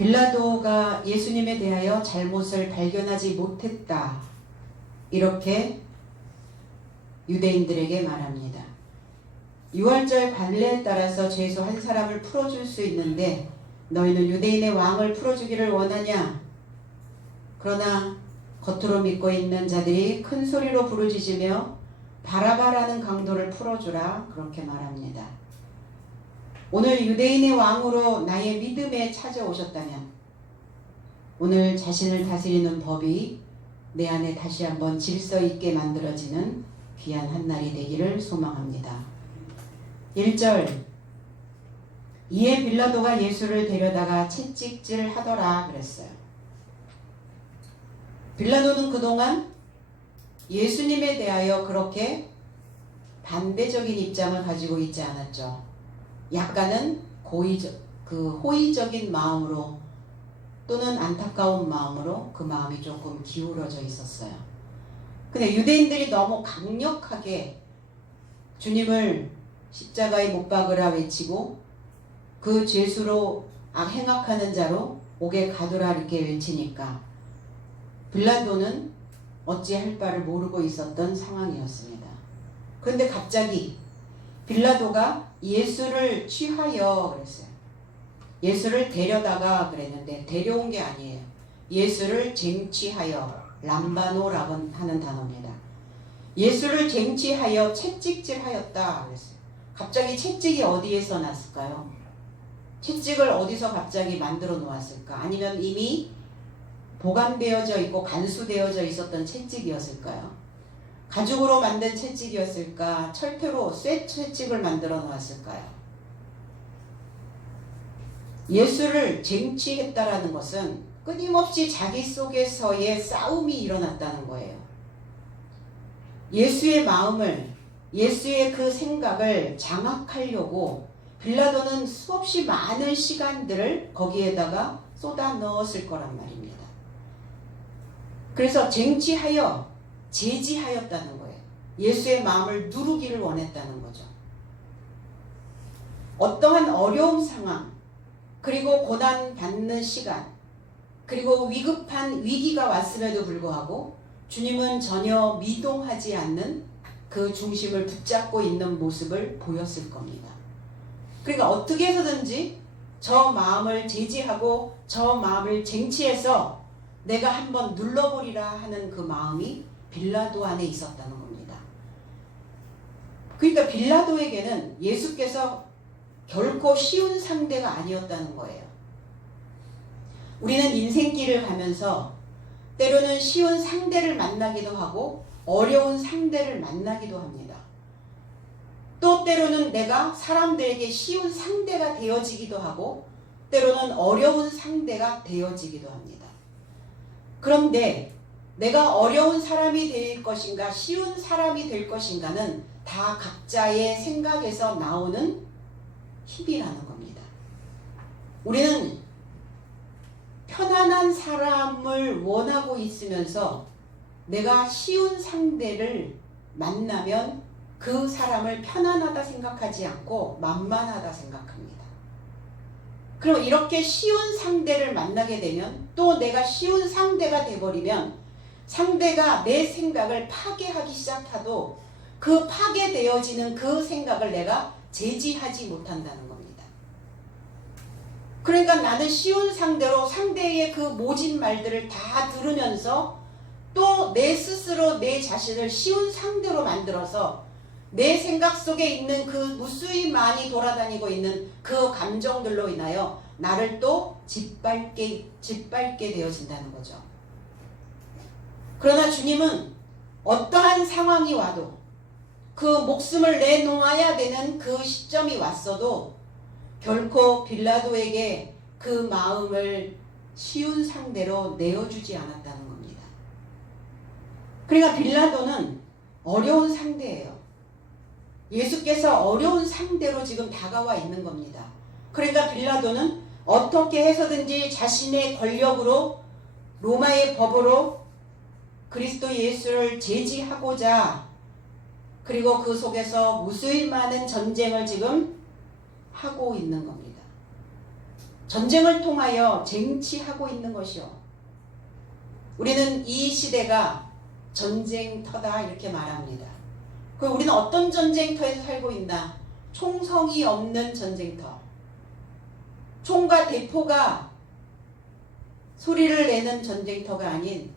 빌라도가 예수님에 대하여 잘못을 발견하지 못했다. 이렇게 유대인들에게 말합니다. 유월절 관례에 따라서 죄수 한 사람을 풀어줄 수 있는데 너희는 유대인의 왕을 풀어주기를 원하냐? 그러나 겉으로 믿고 있는 자들이 큰 소리로 부르짖으며 바라바라는 강도를 풀어주라. 그렇게 말합니다. 오늘 유대인의 왕으로 나의 믿음에 찾아오셨다면 오늘 자신을 다스리는 법이 내 안에 다시 한번 질서 있게 만들어지는 귀한 한날이 되기를 소망합니다. 1절 이에 빌라도가 예수를 데려다가 채찍질 하더라 그랬어요. 빌라도는 그동안 예수님에 대하여 그렇게 반대적인 입장을 가지고 있지 않았죠. 약간은 호의적인 마음으로 또는 안타까운 마음으로 그 마음이 조금 기울어져 있었어요. 근데 유대인들이 너무 강력하게 주님을 십자가에 못 박으라 외치고 그 죄수로 행악하는 자로 옥에 가두라 이렇게 외치니까 빌라도는 어찌할 바를 모르고 있었던 상황이었습니다. 그런데 갑자기 빌라도가 예수를 취하여 그랬어요. 예수를 데려다가 그랬는데 데려온 게 아니에요. 예수를 쟁취하여 람바노라고 하는 단어입니다. 예수를 쟁취하여 채찍질하였다 그랬어요. 갑자기 채찍이 어디에서 났을까요? 채찍을 어디서 갑자기 만들어 놓았을까? 아니면 이미 보관되어져 있고 간수되어져 있었던 채찍이었을까요? 가죽으로 만든 채찍이었을까? 철퇴로 쇠 채찍을 만들어 놓았을까요? 예수를 쟁취했다라는 것은 끊임없이 자기 속에서의 싸움이 일어났다는 거예요. 예수의 마음을, 예수의 그 생각을 장악하려고 빌라도는 수없이 많은 시간들을 거기에다가 쏟아 넣었을 거란 말입니다. 그래서 쟁취하여 제지하였다는 거예요. 예수의 마음을 누르기를 원했다는 거죠. 어떠한 어려운 상황, 그리고 고난받는 시간, 그리고 위급한 위기가 왔음에도 불구하고 주님은 전혀 미동하지 않는 그 중심을 붙잡고 있는 모습을 보였을 겁니다. 그러니까 어떻게 해서든지 저 마음을 제지하고 저 마음을 쟁취해서 내가 한번 눌러버리라 하는 그 마음이 빌라도 안에 있었다는 겁니다. 그러니까 빌라도에게는 예수께서 결코 쉬운 상대가 아니었다는 거예요. 우리는 인생길을 가면서 때로는 쉬운 상대를 만나기도 하고 어려운 상대를 만나기도 합니다. 또 때로는 내가 사람들에게 쉬운 상대가 되어지기도 하고 때로는 어려운 상대가 되어지기도 합니다. 그런데 내가 어려운 사람이 될 것인가 쉬운 사람이 될 것인가는 다 각자의 생각에서 나오는 힘이라는 겁니다. 우리는 편안한 사람을 원하고 있으면서 내가 쉬운 상대를 만나면 그 사람을 편안하다 생각하지 않고 만만하다 생각합니다. 그럼 이렇게 쉬운 상대를 만나게 되면 또 내가 쉬운 상대가 돼버리면 상대가 내 생각을 파괴하기 시작해도 그 파괴되어지는 그 생각을 내가 제지하지 못한다는 겁니다. 그러니까 나는 쉬운 상대로 상대의 그 모진 말들을 다 들으면서 또 내 스스로 내 자신을 쉬운 상대로 만들어서 내 생각 속에 있는 그 무수히 많이 돌아다니고 있는 그 감정들로 인하여 나를 또 짓밟게 되어진다는 거죠. 그러나 주님은 어떠한 상황이 와도 그 목숨을 내놓아야 되는 그 시점이 왔어도 결코 빌라도에게 그 마음을 쉬운 상대로 내어주지 않았다는 겁니다. 그러니까 빌라도는 어려운 상대예요. 예수께서 어려운 상대로 지금 다가와 있는 겁니다. 그러니까 빌라도는 어떻게 해서든지 자신의 권력으로 로마의 법으로 그리스도 예수를 제지하고자 그리고 그 속에서 무수히 많은 전쟁을 지금 하고 있는 겁니다. 전쟁을 통하여 쟁취하고 있는 것이요. 우리는 이 시대가 전쟁터다 이렇게 말합니다. 그럼 우리는 어떤 전쟁터에서 살고 있나? 총성이 없는 전쟁터. 총과 대포가 소리를 내는 전쟁터가 아닌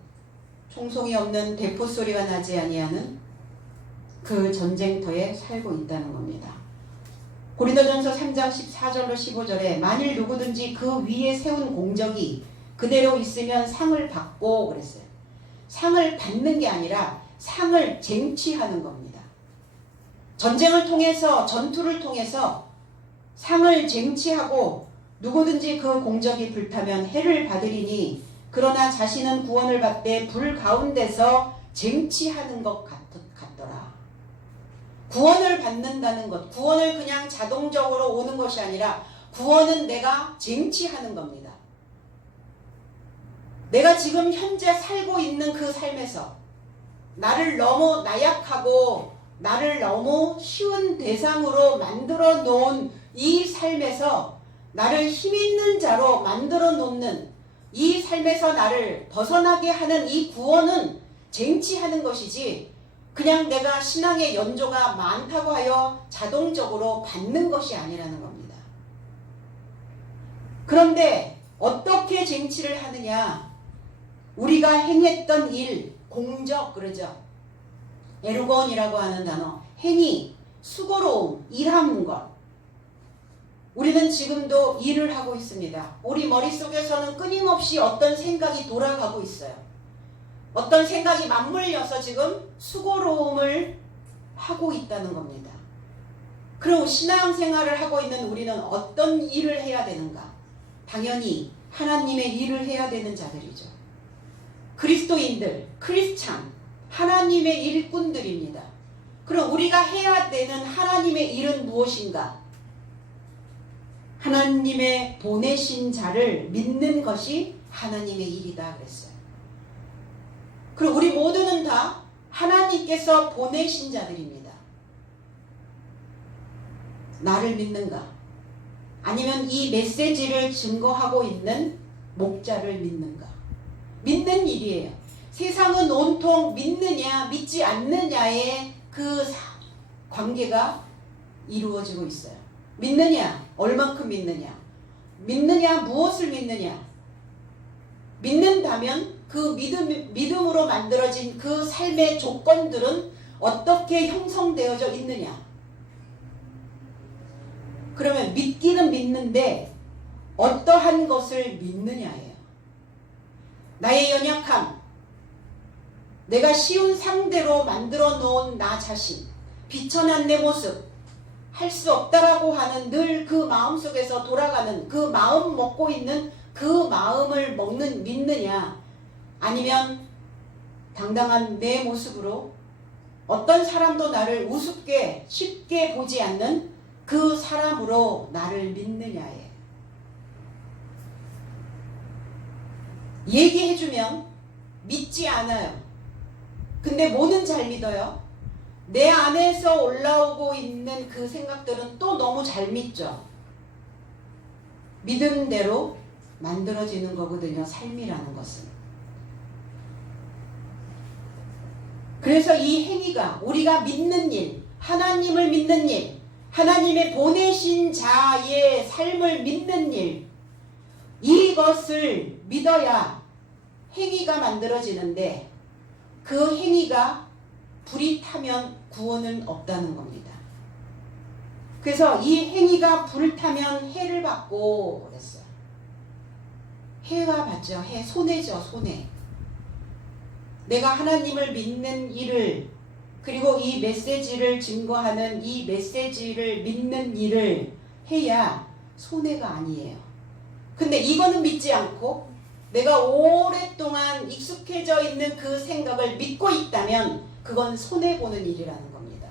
총성이 없는 대포 소리가 나지 아니하는 그 전쟁터에 살고 있다는 겁니다. 고린도전서 3장 14절로 15절에 만일 누구든지 그 위에 세운 공적이 그대로 있으면 상을 받고 그랬어요. 상을 받는 게 아니라 상을 쟁취하는 겁니다. 전쟁을 통해서 전투를 통해서 상을 쟁취하고 누구든지 그 공적이 불타면 해를 받으리니 그러나 자신은 구원을 받되 불 가운데서 쟁취하는 것 같더라. 구원을 받는다는 것, 구원을 그냥 자동적으로 오는 것이 아니라 구원은 내가 쟁취하는 겁니다. 내가 지금 현재 살고 있는 그 삶에서 나를 너무 나약하고 나를 너무 쉬운 대상으로 만들어 놓은 이 삶에서 나를 힘있는 자로 만들어 놓는 이 삶에서 나를 벗어나게 하는 이 구원은 쟁취하는 것이지 그냥 내가 신앙의 연조가 많다고 하여 자동적으로 받는 것이 아니라는 겁니다. 그런데 어떻게 쟁취를 하느냐? 우리가 행했던 일, 공적 그러죠. 에르곤이라고 하는 단어, 행위, 수고로움, 일하는 것. 우리는 지금도 일을 하고 있습니다. 우리 머릿속에서는 끊임없이 어떤 생각이 돌아가고 있어요. 어떤 생각이 맞물려서 지금 수고로움을 하고 있다는 겁니다. 그럼 신앙생활을 하고 있는 우리는 어떤 일을 해야 되는가? 당연히 하나님의 일을 해야 되는 자들이죠. 그리스도인들, 크리스찬, 하나님의 일꾼들입니다. 그럼 우리가 해야 되는 하나님의 일은 무엇인가? 하나님의 보내신 자를 믿는 것이 하나님의 일이다 그랬어요. 그리고 우리 모두는 다 하나님께서 보내신 자들입니다. 나를 믿는가? 아니면 이 메시지를 증거하고 있는 목자를 믿는가? 믿는 일이에요. 세상은 온통 믿느냐 믿지 않느냐의 그 관계가 이루어지고 있어요. 믿느냐? 얼만큼 믿느냐? 믿느냐? 무엇을 믿느냐? 믿는다면 그 믿음으로 만들어진 그 삶의 조건들은 어떻게 형성되어져 있느냐? 그러면 믿기는 믿는데 어떠한 것을 믿느냐예요. 나의 연약함, 내가 쉬운 상대로 만들어 놓은 나 자신, 비천한 내 모습, 할 수 없다라고 하는 늘 그 마음속에서 돌아가는 그 마음 먹고 있는 그 마음을 믿느냐, 아니면 당당한 내 모습으로 어떤 사람도 나를 우습게 쉽게 보지 않는 그 사람으로 나를 믿느냐에 얘기해주면 믿지 않아요. 근데 뭐는 잘 믿어요? 내 안에서 올라오고 있는 그 생각들은 또 너무 잘 믿죠. 믿음대로 만들어지는 거거든요. 삶이라는 것은. 그래서 이 행위가 우리가 믿는 일, 하나님을 믿는 일, 하나님의 보내신 자의 삶을 믿는 일, 이것을 믿어야 행위가 만들어지는데 그 행위가 불이 타면 구원은 없다는 겁니다. 그래서 이 행위가 불을 타면 해를 받고 그랬어요. 해가 받죠. 해, 손해죠. 손해. 내가 하나님을 믿는 일을, 그리고 이 메시지를 증거하는 이 메시지를 믿는 일을 해야 손해가 아니에요. 근데 이거는 믿지 않고 내가 오랫동안 익숙해져 있는 그 생각을 믿고 있다면 그건 손해보는 일이라는 겁니다.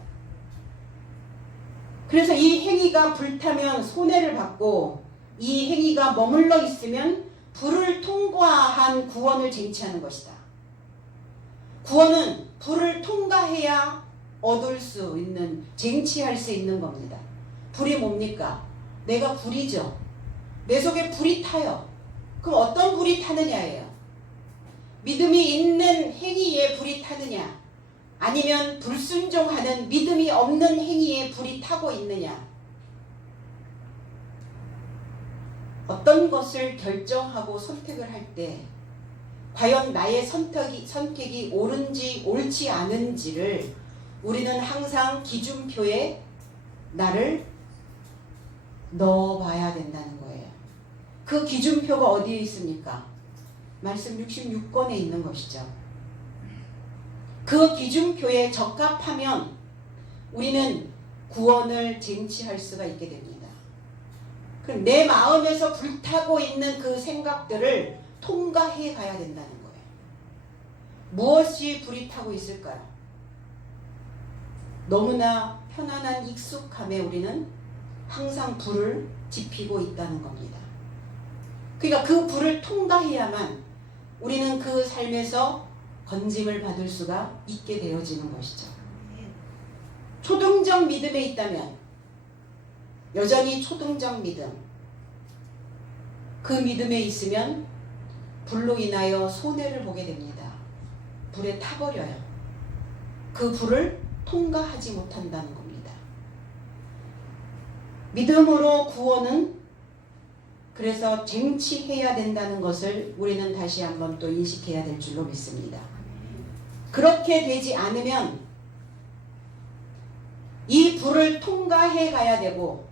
그래서 이 행위가 불타면 손해를 받고 이 행위가 머물러 있으면 불을 통과한 구원을 쟁취하는 것이다. 구원은 불을 통과해야 얻을 수 있는, 쟁취할 수 있는 겁니다. 불이 뭡니까? 내가 불이죠. 내 속에 불이 타요. 그럼 어떤 불이 타느냐예요. 믿음이 있는 행위에 불이 타느냐, 아니면 불순종하는 믿음이 없는 행위에 불이 타고 있느냐. 어떤 것을 결정하고 선택을 할 때 과연 나의 선택이 옳은지 옳지 않은지를 우리는 항상 기준표에 나를 넣어봐야 된다는 거예요. 그 기준표가 어디에 있습니까? 말씀 66권에 있는 것이죠. 그 기준표에 적합하면 우리는 구원을 쟁취할 수가 있게 됩니다. 그럼 내 마음에서 불타고 있는 그 생각들을 통과해 가야 된다는 거예요. 무엇이 불이 타고 있을까요? 너무나 편안한 익숙함에 우리는 항상 불을 지피고 있다는 겁니다. 그러니까 그 불을 통과해야만 우리는 그 삶에서 건짐을 받을 수가 있게 되어지는 것이죠. 초등적 믿음에 있다면 여전히 초등적 믿음, 그 믿음에 있으면 불로 인하여 손해를 보게 됩니다. 불에 타버려요. 그 불을 통과하지 못한다는 겁니다. 믿음으로 구원은 그래서 쟁취해야 된다는 것을 우리는 다시 한번 또 인식해야 될 줄로 믿습니다. 그렇게 되지 않으면 이 불을 통과해 가야 되고,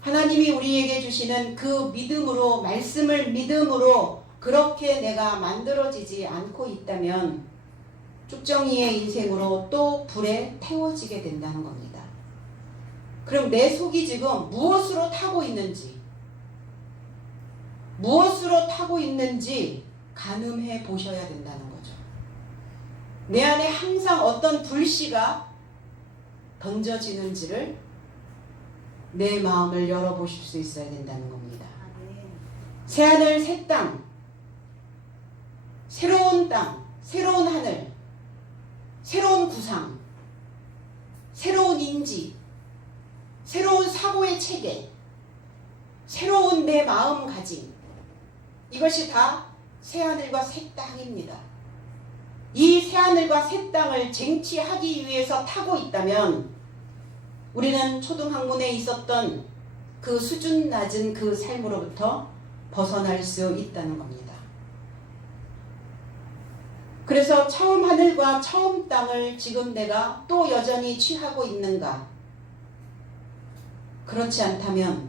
하나님이 우리에게 주시는 그 믿음으로, 말씀을 믿음으로 그렇게 내가 만들어지지 않고 있다면 쭉정이의 인생으로 또 불에 태워지게 된다는 겁니다. 그럼 내 속이 지금 무엇으로 타고 있는지, 가늠해 보셔야 된다는 거죠. 내 안에 항상 어떤 불씨가 던져지는지를 내 마음을 열어보실 수 있어야 된다는 겁니다. 새하늘 새 땅, 새로운 땅, 새로운 하늘, 새로운 구상, 새로운 인지, 새로운 사고의 체계, 새로운 내 마음가짐, 이것이 다 새하늘과 새 땅입니다. 이 새하늘과 새 땅을 쟁취하기 위해서 타고 있다면 우리는 초등학문에 있었던 그 수준 낮은 그 삶으로부터 벗어날 수 있다는 겁니다. 그래서 처음 하늘과 처음 땅을 지금 내가 또 여전히 취하고 있는가? 그렇지 않다면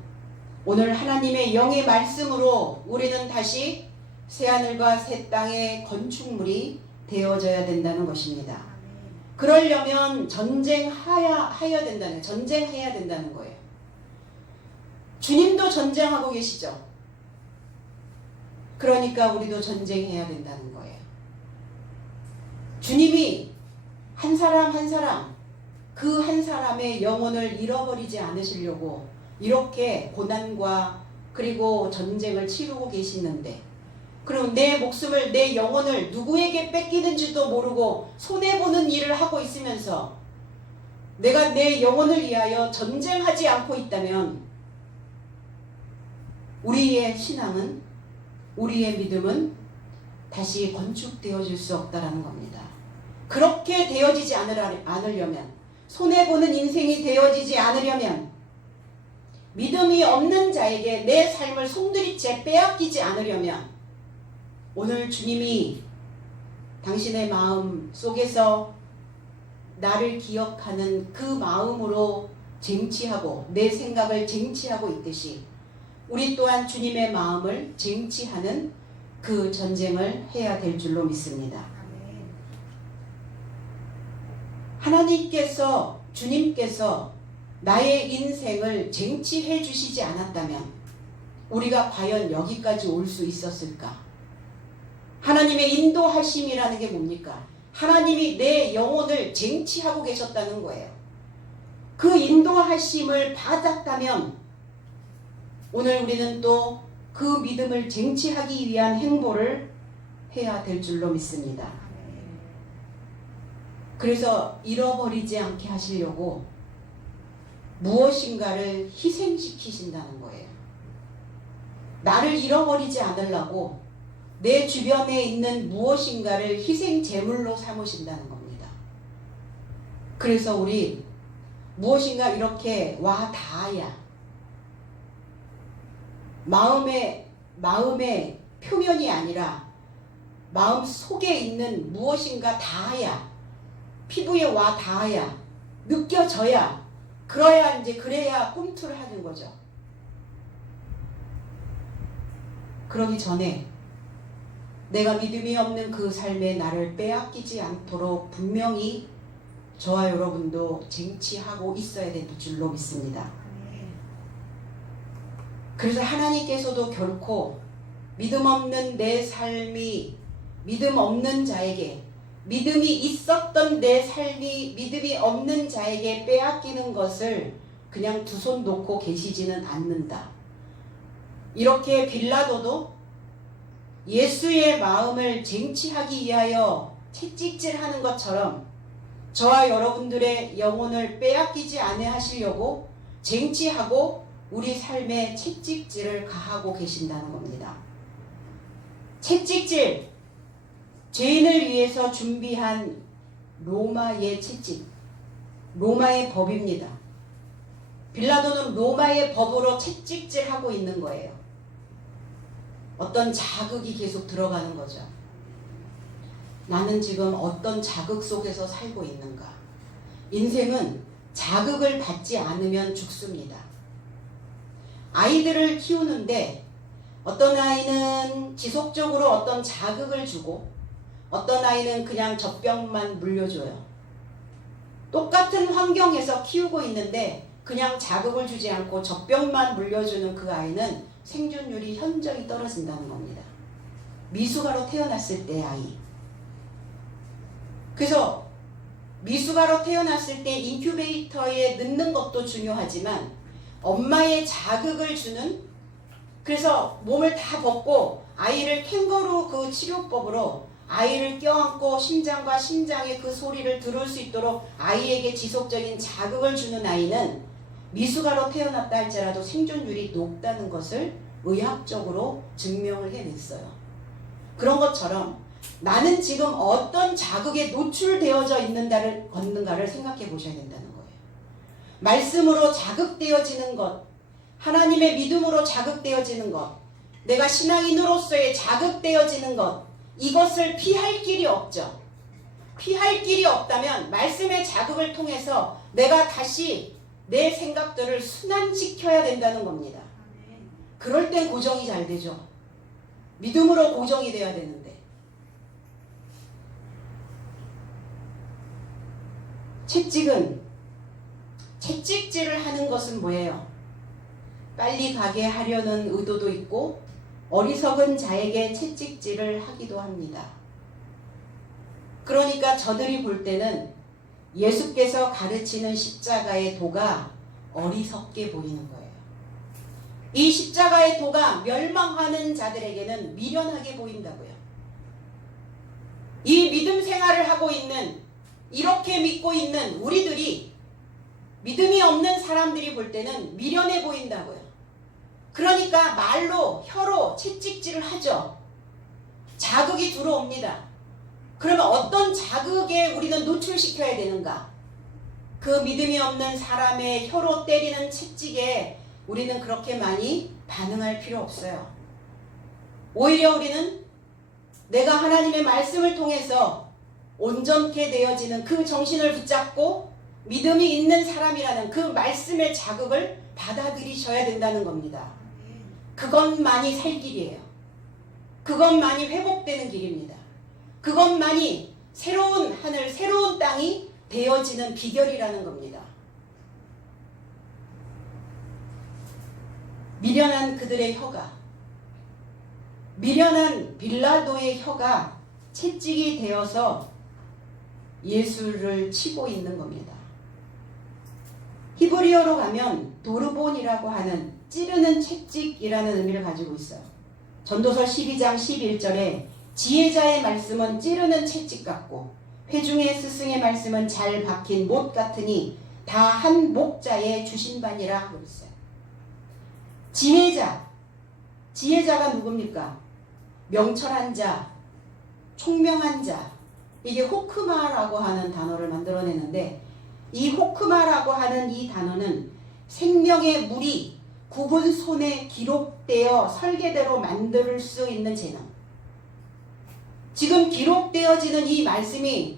오늘 하나님의 영의 말씀으로 우리는 다시 새하늘과 새 땅의 건축물이 되어져야 된다는 것입니다. 그러려면 전쟁해야 된다는 거예요. 주님도 전쟁하고 계시죠. 그러니까 우리도 전쟁해야 된다는 거예요. 주님이 한 사람 한 사람, 그 한 사람의 영혼을 잃어버리지 않으시려고 이렇게 고난과 그리고 전쟁을 치르고 계시는데, 그럼 내 목숨을, 내 영혼을 누구에게 뺏기는지도 모르고 손해보는 일을 하고 있으면서 내가 내 영혼을 위하여 전쟁하지 않고 있다면 우리의 신앙은, 우리의 믿음은 다시 건축되어질 수 없다라는 겁니다. 그렇게 되어지지 않으려면, 손해보는 인생이 되어지지 않으려면, 믿음이 없는 자에게 내 삶을 송두리째 빼앗기지 않으려면 오늘 주님이 당신의 마음 속에서 나를 기억하는 그 마음으로 쟁취하고 내 생각을 쟁취하고 있듯이 우리 또한 주님의 마음을 쟁취하는 그 전쟁을 해야 될 줄로 믿습니다. 하나님께서, 주님께서 나의 인생을 쟁취해 주시지 않았다면 우리가 과연 여기까지 올 수 있었을까? 하나님의 인도하심이라는 게 뭡니까? 하나님이 내 영혼을 쟁취하고 계셨다는 거예요. 그 인도하심을 받았다면 오늘 우리는 또 그 믿음을 쟁취하기 위한 행보를 해야 될 줄로 믿습니다. 그래서 잃어버리지 않게 하시려고 무엇인가를 희생시키신다는 거예요. 나를 잃어버리지 않으려고 내 주변에 있는 무엇인가를 희생 제물로 삼으신다는 겁니다. 그래서 우리 무엇인가 이렇게 와 닿아야 마음의 표면이 아니라 마음 속에 있는 무엇인가 닿아야, 피부에 와 닿아야, 느껴져야, 그래야 꿈틀을 하는 거죠. 그러기 전에 내가 믿음이 없는 그 삶에 나를 빼앗기지 않도록 분명히 저와 여러분도 쟁취하고 있어야 될 줄로 믿습니다. 그래서 하나님께서도 결코 믿음 없는 내 삶이 믿음 없는 자에게, 믿음이 있었던 내 삶이 믿음이 없는 자에게 빼앗기는 것을 그냥 두 손 놓고 계시지는 않는다. 이렇게 빌라도도 예수의 마음을 쟁취하기 위하여 채찍질하는 것처럼 저와 여러분들의 영혼을 빼앗기지 아니하시려고 쟁취하고 우리 삶에 채찍질을 가하고 계신다는 겁니다. 채찍질, 죄인을 위해서 준비한 로마의 채찍, 로마의 법입니다. 빌라도는 로마의 법으로 채찍질하고 있는 거예요. 어떤 자극이 계속 들어가는 거죠. 나는 지금 어떤 자극 속에서 살고 있는가? 인생은 자극을 받지 않으면 죽습니다. 아이들을 키우는데 어떤 아이는 지속적으로 어떤 자극을 주고 어떤 아이는 그냥 젖병만 물려줘요. 똑같은 환경에서 키우고 있는데 그냥 자극을 주지 않고 젖병만 물려주는 그 아이는 생존율이 현저히 떨어진다는 겁니다. 미숙아로 태어났을 때 아이. 그래서 미숙아로 태어났을 때 인큐베이터에 넣는 것도 중요하지만 엄마의 자극을 주는, 그래서 몸을 다 벗고 아이를 캥거루 그 치료법으로 아이를 껴안고 심장과 심장의 그 소리를 들을 수 있도록 아이에게 지속적인 자극을 주는 아이는 미숙아로 태어났다 할지라도 생존율이 높다는 것을 의학적으로 증명을 해냈어요. 그런 것처럼 나는 지금 어떤 자극에 노출되어져 있는가를 생각해 보셔야 된다는 거예요. 말씀으로 자극되어지는 것, 하나님의 믿음으로 자극되어지는 것, 내가 신앙인으로서의 자극되어지는 것, 이것을 피할 길이 없죠. 피할 길이 없다면 말씀의 자극을 통해서 내가 다시 내 생각들을 순환시켜야 된다는 겁니다. 그럴 땐 고정이 잘 되죠. 믿음으로 고정이 돼야 되는데. 채찍질을 하는 것은 뭐예요? 빨리 가게 하려는 의도도 있고 어리석은 자에게 채찍질을 하기도 합니다. 그러니까 저들이 볼 때는 예수께서 가르치는 십자가의 도가 어리석게 보이는 거예요. 이 십자가의 도가 멸망하는 자들에게는 미련하게 보인다고요. 이 믿음 생활을 하고 있는, 이렇게 믿고 있는 우리들이, 믿음이 없는 사람들이 볼 때는 미련해 보인다고요. 그러니까 말로, 혀로 채찍질을 하죠. 자극이 들어옵니다. 그러면 어떤 자극에 우리는 노출시켜야 되는가? 그 믿음이 없는 사람의 혀로 때리는 채찍에 우리는 그렇게 많이 반응할 필요 없어요. 오히려 우리는 내가 하나님의 말씀을 통해서 온전케 되어지는 그 정신을 붙잡고 믿음이 있는 사람이라는 그 말씀의 자극을 받아들이셔야 된다는 겁니다. 그것만이 살 길이에요. 그것만이 회복되는 길입니다. 그것만이 새로운 하늘, 새로운 땅이 되어지는 비결이라는 겁니다. 미련한 그들의 혀가, 미련한 빌라도의 혀가 채찍이 되어서 예수를 치고 있는 겁니다. 히브리어로 가면 도르본이라고 하는 찌르는 채찍이라는 의미를 가지고 있어요. 전도서 12장 11절에 지혜자의 말씀은 찌르는 채찍 같고 회중의 스승의 말씀은 잘 박힌 못 같으니 다 한 목자의 주신 바니라 하고 있어요. 지혜자, 지혜자가 누굽니까? 명철한 자, 총명한 자. 이게 호크마라고 하는 단어를 만들어내는데 이 호크마라고 하는 이 단어는 생명의 물이 굽은 손에 기록되어 설계대로 만들 수 있는 재능. 지금 기록되어지는 이 말씀이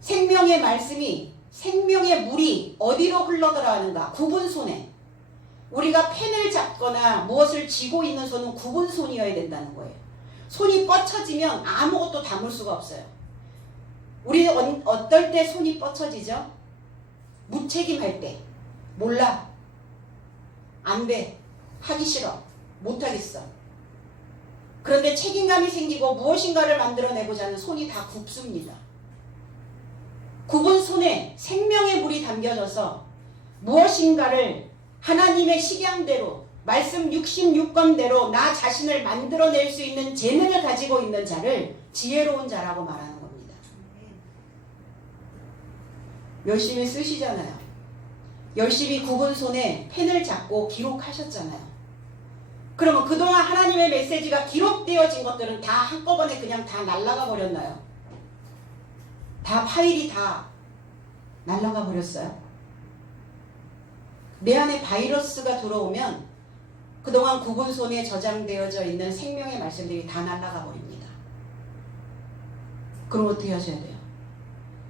생명의 말씀이 생명의 물이 어디로 흘러들어가는가? 굽은 손에. 우리가 펜을 잡거나 무엇을 쥐고 있는 손은 굽은 손이어야 된다는 거예요. 손이 뻗쳐지면 아무것도 담을 수가 없어요. 우리 어떨 때 손이 뻗쳐지죠? 무책임할 때. 몰라. 안 돼. 하기 싫어. 못하겠어. 그런데 책임감이 생기고 무엇인가를 만들어내고자 하는 손이 다 굽습니다. 굽은 손에 생명의 물이 담겨져서 무엇인가를 하나님의 식양대로 말씀 66권대로 나 자신을 만들어낼 수 있는 재능을 가지고 있는 자를 지혜로운 자라고 말하는 겁니다. 열심히 쓰시잖아요. 열심히 굽은 손에 펜을 잡고 기록하셨잖아요. 그러면 그동안 하나님의 메시지가 기록되어진 것들은 다 한꺼번에 그냥 다 날아가 버렸나요? 다 파일이 다 날아가 버렸어요? 내 안에 바이러스가 들어오면 그동안 굽은 손에 저장되어져 있는 생명의 말씀들이 다 날아가 버립니다. 그럼 어떻게 하셔야 돼요?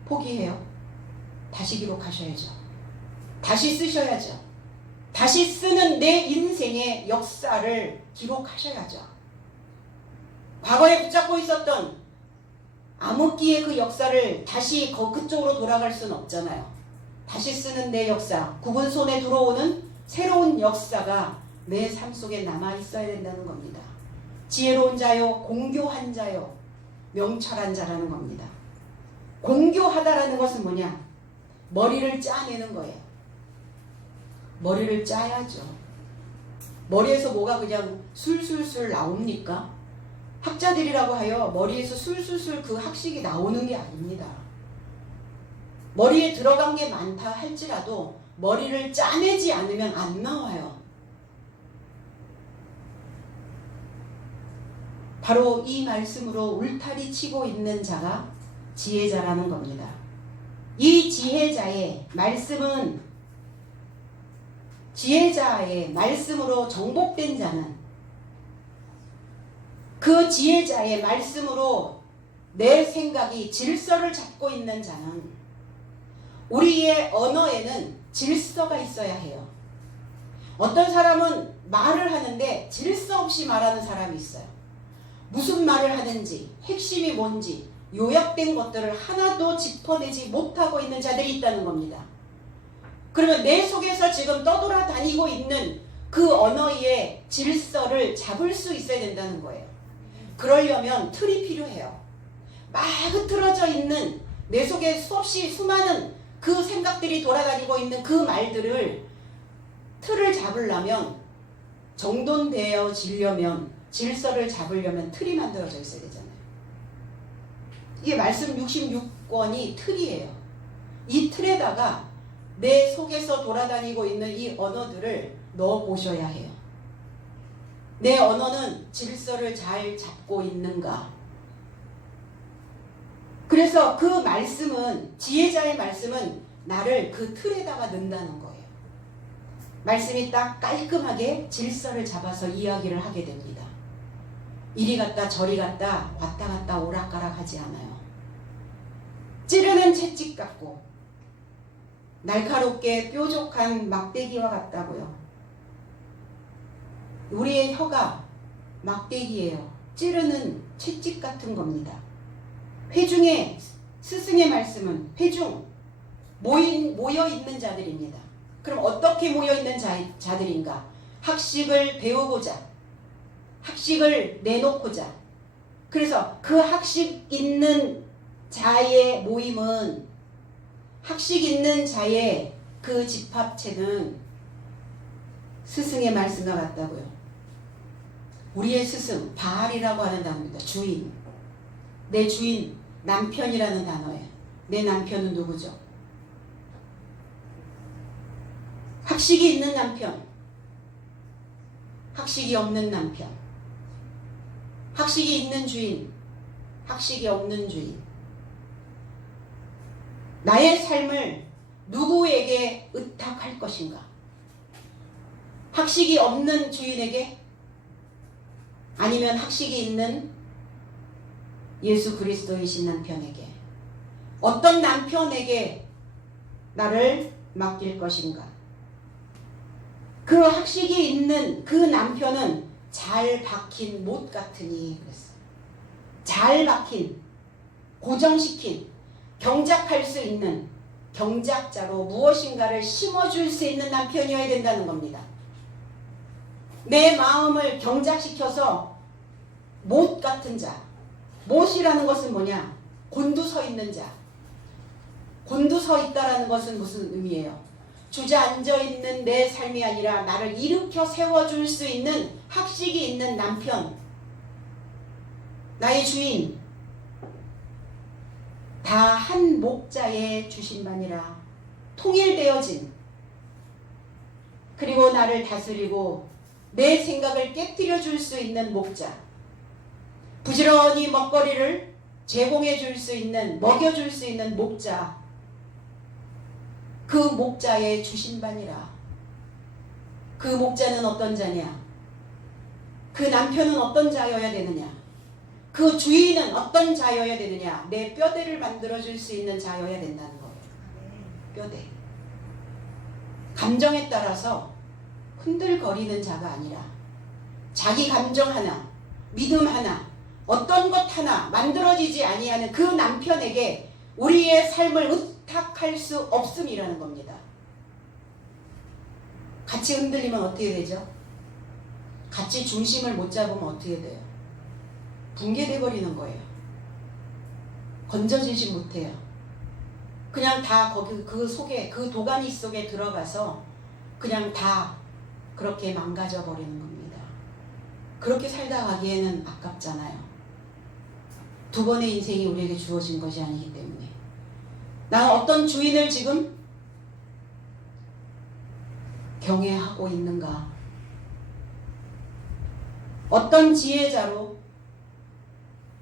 포기해요? 다시 기록하셔야죠. 다시 쓰셔야죠. 다시 쓰는 내 인생의 역사를 기록하셔야죠. 과거에 붙잡고 있었던 암흑기의 그 역사를 다시 그쪽으로 돌아갈 수는 없잖아요. 다시 쓰는 내 역사, 굽은 손에 들어오는 새로운 역사가 내 삶 속에 남아 있어야 된다는 겁니다. 지혜로운 자요, 공교한 자요, 명철한 자라는 겁니다. 공교하다라는 것은 뭐냐? 머리를 짜내는 거예요. 머리를 짜야죠. 머리에서 뭐가 그냥 술술술 나옵니까? 학자들이라고 하여 머리에서 술술술 그 학식이 나오는 게 아닙니다. 머리에 들어간 게 많다 할지라도 머리를 짜내지 않으면 안 나와요. 바로 이 말씀으로 울타리 치고 있는 자가 지혜자라는 겁니다. 이 지혜자의 말씀은 지혜자의 말씀으로 정복된 자는 그 지혜자의 말씀으로 내 생각이 질서를 잡고 있는 자는 우리의 언어에는 질서가 있어야 해요. 어떤 사람은 말을 하는데 질서 없이 말하는 사람이 있어요. 무슨 말을 하는지, 핵심이 뭔지 요약된 것들을 하나도 짚어내지 못하고 있는 자들이 있다는 겁니다. 그러면 내 속에서 지금 떠돌아다니고 있는 그 언어의 질서를 잡을 수 있어야 된다는 거예요. 그러려면 틀이 필요해요. 막 흐트러져 있는 내 속에 수없이 수많은 그 생각들이 돌아다니고 있는 그 말들을 틀을 잡으려면 정돈되어지려면 질서를 잡으려면 틀이 만들어져 있어야 되잖아요. 이게 말씀 66권이 틀이에요. 이 틀에다가 내 속에서 돌아다니고 있는 이 언어들을 넣어 보셔야 해요. 내 언어는 질서를 잘 잡고 있는가? 그래서 그 말씀은 지혜자의 말씀은 나를 그 틀에다가 넣는다는 거예요. 말씀이 딱 깔끔하게 질서를 잡아서 이야기를 하게 됩니다. 이리 갔다 저리 갔다 왔다 갔다 오락가락 하지 않아요. 찌르는 채찍 같고 날카롭게 뾰족한 막대기와 같다고요. 우리의 혀가 막대기예요. 찌르는 채찍 같은 겁니다. 회중의 스승의 말씀은 회중 모여있는 자들입니다. 그럼 어떻게 모여있는 자들인가? 학식을 배우고자, 학식을 내놓고자. 그래서 그 학식 있는 자의 모임은, 학식 있는 자의 그 집합체는 스승의 말씀과 같다고요. 우리의 스승, 바알이라고 하는 단어입니다. 주인. 내 주인, 남편이라는 단어예요. 내 남편은 누구죠? 학식이 있는 남편. 학식이 없는 남편, 학식이 있는 주인, 학식이 없는 주인. 나의 삶을 누구에게 의탁할 것인가? 학식이 없는 주인에게? 아니면 학식이 있는 예수 그리스도이신 남편에게? 어떤 남편에게 나를 맡길 것인가? 그 학식이 있는 그 남편은 잘 박힌 못 같으니 그랬어요. 잘 박힌, 고정시킨, 경작할 수 있는 경작자로 무엇인가를 심어줄 수 있는 남편이어야 된다는 겁니다. 내 마음을 경작시켜서 못 같은 자. 못이라는 것은 뭐냐? 곤두서 있는 자. 곤두서 있다라는 것은 무슨 의미예요? 주저앉아 있는 내 삶이 아니라 나를 일으켜 세워줄 수 있는 학식이 있는 남편, 나의 주인, 다 한 목자에 주신 바니라. 통일되어진, 그리고 나를 다스리고 내 생각을 깨뜨려 줄 수 있는 목자, 부지런히 먹거리를 제공해 줄 수 있는, 먹여줄 수 있는 목자, 그 목자에 주신 바니라. 그 목자는 어떤 자냐? 그 남편은 어떤 자여야 되느냐? 그 주인은 어떤 자여야 되느냐? 내 뼈대를 만들어줄 수 있는 자여야 된다는 거예요. 뼈대. 감정에 따라서 흔들거리는 자가 아니라 자기 감정 하나, 믿음 하나, 어떤 것 하나 만들어지지 아니하는 그 남편에게 우리의 삶을 의탁할 수 없음이라는 겁니다. 같이 흔들리면 어떻게 되죠? 같이 중심을 못 잡으면 어떻게 돼요? 붕괴돼 버리는 거예요. 건져지지 못해요. 그냥 다 거기 그 속에, 그 도가니 속에 들어가서 그냥 다 그렇게 망가져 버리는 겁니다. 그렇게 살다 가기에는 아깝잖아요. 두 번의 인생이 우리에게 주어진 것이 아니기 때문에. 나는 어떤 주인을 지금 경외하고 있는가? 어떤 지혜자로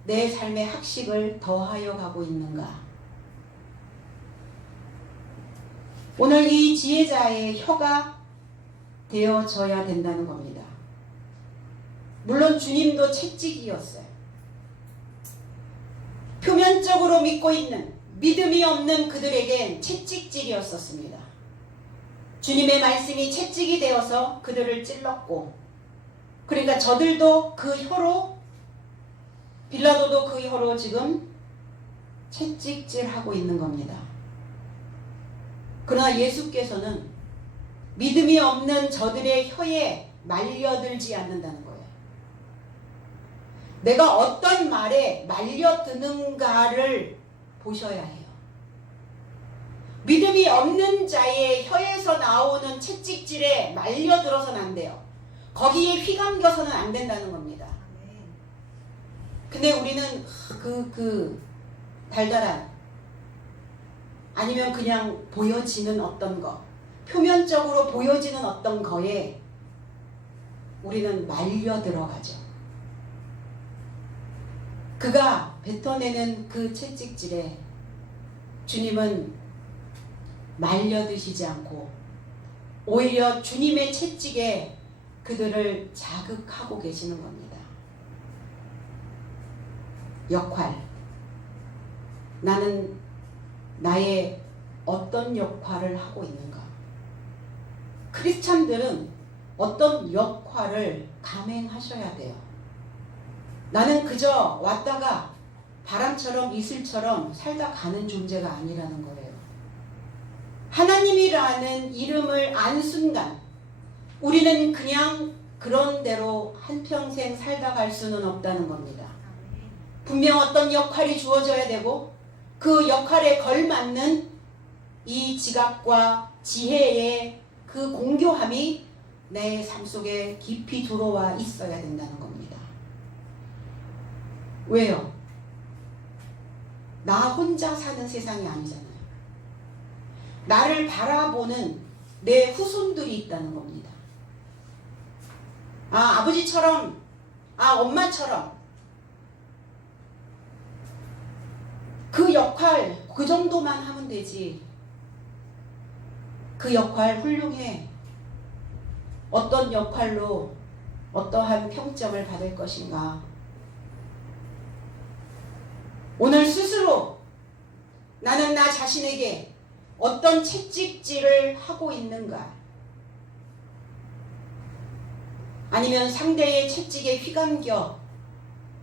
내 삶의 학식을 더하여 가고 있는가? 오늘 이 지혜자의 혀가 되어져야 된다는 겁니다. 물론 주님도 채찍이었어요. 표면적으로 믿고 있는, 믿음이 없는 그들에겐 채찍질이었었습니다. 주님의 말씀이 채찍이 되어서 그들을 찔렀고, 그러니까 저들도 그 혀로, 빌라도도 그 혀로 지금 채찍질하고 있는 겁니다. 그러나 예수께서는 믿음이 없는 저들의 혀에 말려들지 않는다는 거예요. 내가 어떤 말에 말려드는가를 보셔야 해요. 믿음이 없는 자의 혀에서 나오는 채찍질에 말려들어서는 안 돼요. 거기에 휘감겨서는 안 된다는 겁니다. 근데 우리는 달달한, 아니면 그냥 보여지는 어떤 거, 표면적으로 보여지는 어떤 거에 우리는 말려 들어가죠. 그가 뱉어내는 그 채찍질에 주님은 말려드시지 않고 오히려 주님의 채찍에 그들을 자극하고 계시는 겁니다. 역할. 나는 나의 어떤 역할을 하고 있는가? 크리스찬들은 어떤 역할을 감행하셔야 돼요. 나는 그저 왔다가 바람처럼 이슬처럼 살다 가는 존재가 아니라는 거예요. 하나님이라는 이름을 안 순간 우리는 그냥 그런 대로 한평생 살다 갈 수는 없다는 겁니다. 분명 어떤 역할이 주어져야 되고 그 역할에 걸맞는 이 지각과 지혜의 그 공교함이 내 삶 속에 깊이 들어와 있어야 된다는 겁니다. 왜요? 나 혼자 사는 세상이 아니잖아요. 나를 바라보는 내 후손들이 있다는 겁니다. 아버지처럼, 엄마처럼 그 역할 그 정도만 하면 되지. 그 역할 훌륭해. 어떤 역할로 어떠한 평점을 받을 것인가. 오늘 스스로 나는 나 자신에게 어떤 채찍질을 하고 있는가? 아니면 상대의 채찍에 휘감겨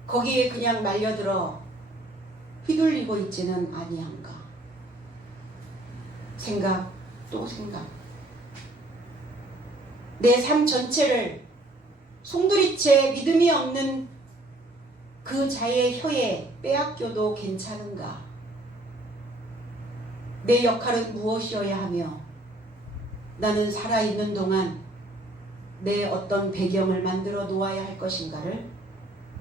거기에 그냥 말려들어 휘둘리고 있지는 아니한가? 생각 또 생각. 내 삶 전체를 송두리째 믿음이 없는 그 자의 혀에 빼앗겨도 괜찮은가? 내 역할은 무엇이어야 하며 나는 살아있는 동안 내 어떤 배경을 만들어 놓아야 할 것인가를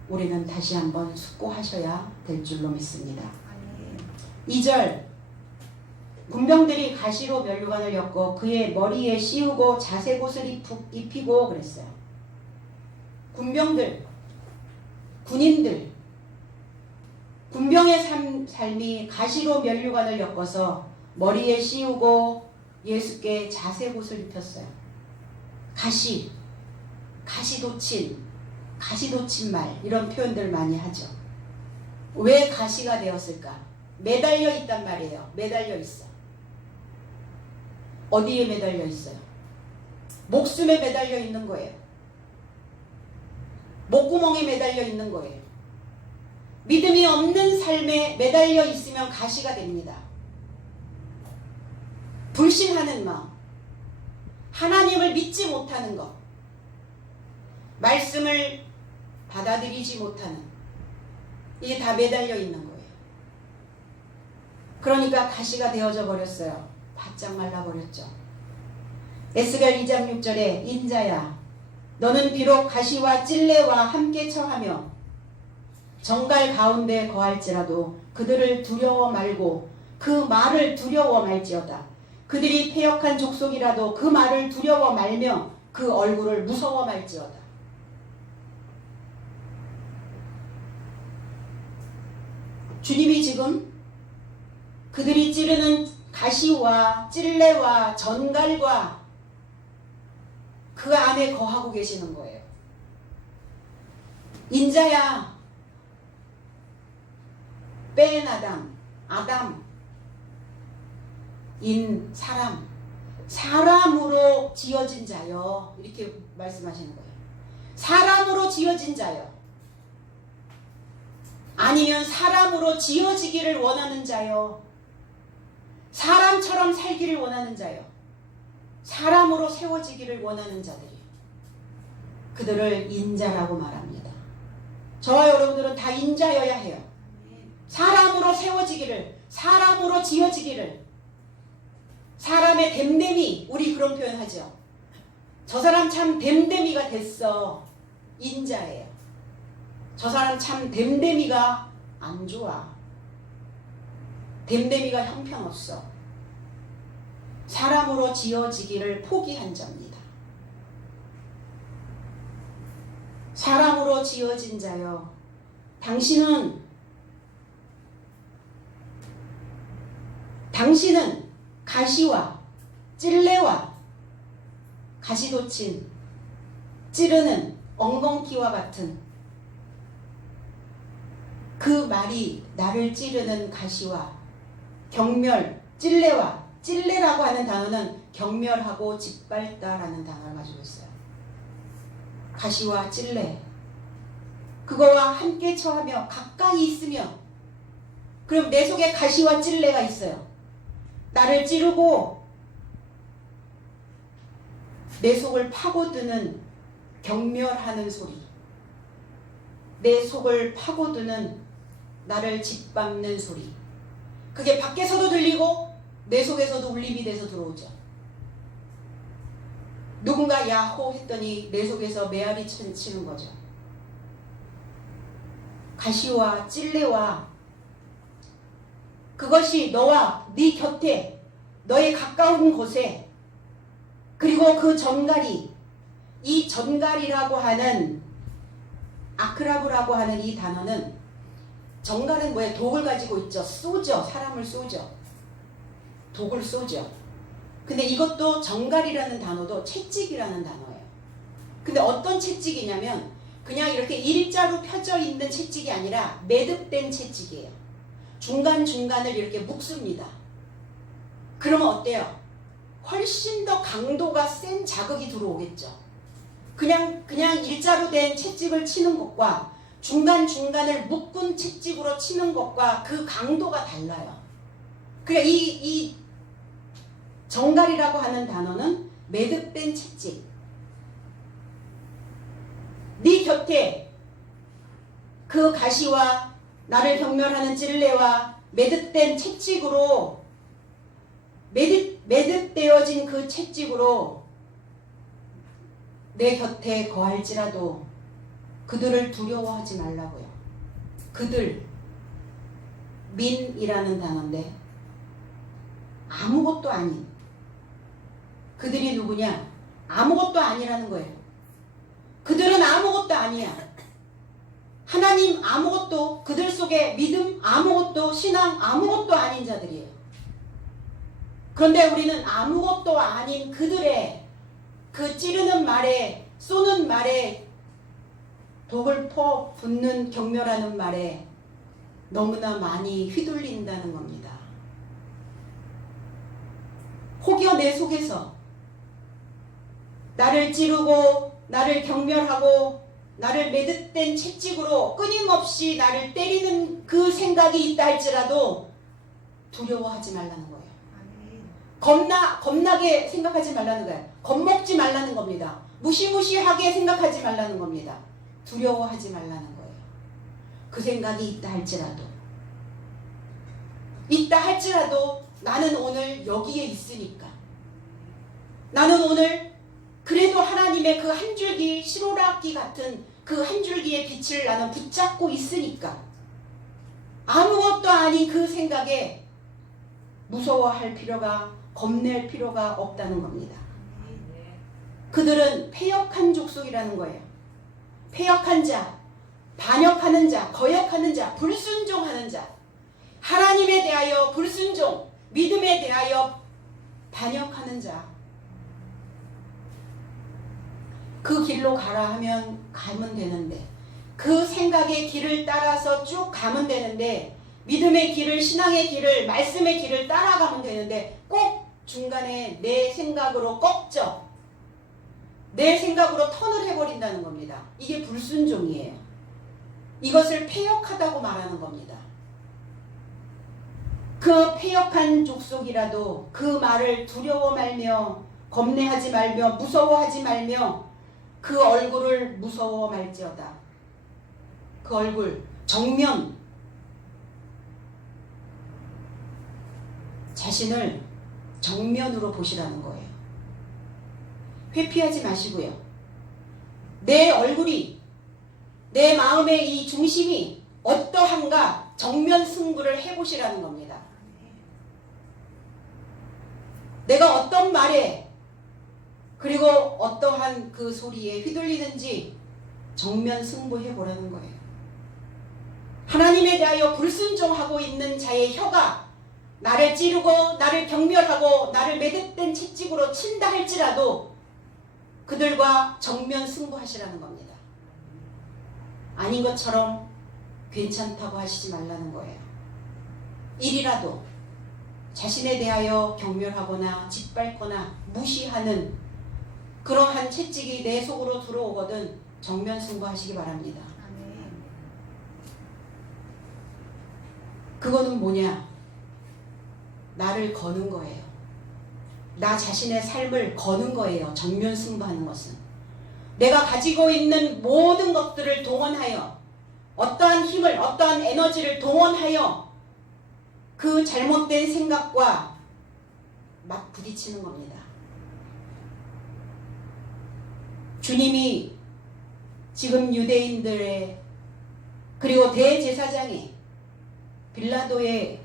우리는 다시 한번 숙고하셔야 될 줄로 믿습니다. 2절 군병들이 가시로 면류관을 엮고 그의 머리에 씌우고 자색옷을 입히고 그랬어요. 군병들, 군인들, 군병의 삶이 가시로 면류관을 엮어서 머리에 씌우고 예수께 자색옷을 입혔어요. 가시돋친 말 이런 표현들 많이 하죠. 왜 가시가 되었을까? 매달려 있단 말이에요. 매달려 있어. 어디에 매달려 있어요? 목숨에 매달려 있는 거예요. 목구멍에 매달려 있는 거예요. 믿음이 없는 삶에 매달려 있으면 가시가 됩니다. 불신하는 마음, 하나님을 믿지 못하는 것, 말씀을 받아들이지 못하는, 이게 다 매달려 있는 거예요. 그러니까 가시가 되어져 버렸어요. 바짝 말라버렸죠. 에스겔 2장 6절에 인자야 너는 비록 가시와 찔레와 함께 처하며 정갈 가운데 거할지라도 그들을 두려워 말고 그 말을 두려워 말지어다. 그들이 패역한 족속이라도 그 말을 두려워 말며 그 얼굴을 무서워 말지어다. 주님이 지금 그들이 찌르는 가시와 찔레와 전갈과 그 안에 거하고 계시는 거예요. 인자야, 뺀 아담, 인 사람, 사람으로 지어진 자여, 이렇게 말씀하시는 거예요. 사람으로 지어진 자여, 아니면 사람으로 지어지기를 원하는 자여, 사람처럼 살기를 원하는 자여, 사람으로 세워지기를 원하는 자들이 그들을 인자라고 말합니다. 저와 여러분들은 다 인자여야 해요. 사람으로 세워지기를, 사람으로 지어지기를. 사람의 댐댐이, 우리 그런 표현 하죠. 저 사람 참 댐댐이가 됐어. 인자예요. 저 사람 참 댐댐이가 안 좋아. 댐댐이가 형편없어. 사람으로 지어지기를 포기한 자입니다. 사람으로 지어진 자여, 당신은 가시와 찔레와 가시돋친 찌르는 엉겅퀴와 같은 그 말이 나를 찌르는 가시와 경멸, 찔레라고 하는 단어는 경멸하고 짓밟다라는 단어를 가지고 있어요. 가시와 찔레, 그거와 함께 처하며 가까이 있으며, 그럼 내 속에 가시와 찔레가 있어요. 나를 찌르고 내 속을 파고드는 경멸하는 소리, 내 속을 파고드는 나를 짓밟는 소리, 그게 밖에서도 들리고 내 속에서도 울림이 돼서 들어오죠. 누군가 야호 했더니 내 속에서 메아리 치는 거죠. 가시와 찔레와 그것이 너와 네 곁에, 너의 가까운 곳에, 그리고 그 전갈이 이 전갈이라고 하는 아크라브라고 하는 이 단어는 전갈은 뭐예요? 독을 가지고 있죠. 쏘죠. 사람을 쏘죠. 독을 쏘죠. 근데 이것도 전갈이라는 단어도 채찍이라는 단어예요. 근데 어떤 채찍이냐면 그냥 이렇게 일자로 펴져 있는 채찍이 아니라 매듭된 채찍이에요. 중간중간을 이렇게 묶습니다. 그러면 어때요? 훨씬 더 강도가 센 자극이 들어오겠죠. 그냥 일자로 된 채찍을 치는 것과 중간중간을 묶은 채찍으로 치는 것과 그 강도가 달라요. 그러니까 이 정갈이라고 하는 단어는 매듭된 채찍. 네 곁에 그 가시와 나를 경멸하는 찔레와 매듭된 채찍으로 매듭되어진 그 채찍으로 내 곁에 거할지라도 그들을 두려워하지 말라고요. 그들, 민이라는 단어인데 아무것도 아닌 그들이 누구냐? 아무것도 아니라는 거예요. 그들은 아무것도 아니야. 하나님 아무것도, 그들 속에 믿음 아무것도, 신앙 아무것도 아닌 자들이에요. 그런데 우리는 아무것도 아닌 그들의 그 찌르는 말에, 쏘는 말에, 독을 퍼붓는 경멸하는 말에 너무나 많이 휘둘린다는 겁니다. 혹여 내 속에서 나를 찌르고 나를 경멸하고 나를 매듭된 채찍으로 끊임없이 나를 때리는 그 생각이 있다 할지라도 두려워하지 말라는 거예요. 겁나게 생각하지 말라는 거예요. 겁먹지 말라는 겁니다. 무시무시하게 생각하지 말라는 겁니다. 두려워하지 말라는 거예요. 그 생각이 있다 할지라도 나는 오늘 여기에 있으니까, 나는 오늘 그래도 하나님의 그 한 줄기 시로라기 같은 그 한 줄기의 빛을 나는 붙잡고 있으니까 아무것도 아닌 그 생각에 무서워할 필요가, 겁낼 필요가 없다는 겁니다. 그들은 패역한 족속이라는 거예요. 패역한 자, 반역하는 자, 거역하는 자, 불순종하는 자, 하나님에 대하여 불순종, 믿음에 대하여 반역하는 자. 그 길로 가라 하면 가면 되는데, 그 생각의 길을 따라서 쭉 가면 되는데, 믿음의 길을, 신앙의 길을, 말씀의 길을 따라가면 되는데 꼭 중간에 내 생각으로 꺾죠. 내 생각으로 턴을 해버린다는 겁니다. 이게 불순종이에요. 이것을 패역하다고 말하는 겁니다. 그 패역한 족속이라도 그 말을 두려워 말며, 겁내하지 말며, 무서워하지 말며 그 얼굴을 무서워 말지어다. 그 얼굴 정면, 자신을 정면으로 보시라는 거예요. 회피하지 마시고요. 내 얼굴이, 내 마음의 이 중심이 어떠한가 정면 승부를 해보시라는 겁니다. 내가 어떤 말에 그리고 어떠한 그 소리에 휘둘리는지 정면 승부해보라는 거예요. 하나님에 대하여 불순종하고 있는 자의 혀가 나를 찌르고 나를 경멸하고 나를 매듭된 채찍으로 친다 할지라도 그들과 정면 승부하시라는 겁니다. 아닌 것처럼 괜찮다고 하시지 말라는 거예요. 일이라도 자신에 대하여 경멸하거나 짓밟거나 무시하는 그러한 채찍이 내 속으로 들어오거든 정면 승부하시기 바랍니다. 그거는 뭐냐? 나를 거는 거예요. 나 자신의 삶을 거는 거예요. 정면 승부하는 것은. 내가 가지고 있는 모든 것들을 동원하여, 어떠한 힘을, 어떠한 에너지를 동원하여 그 잘못된 생각과 막 부딪히는 겁니다. 주님이 지금 유대인들의 그리고 대제사장의 빌라도의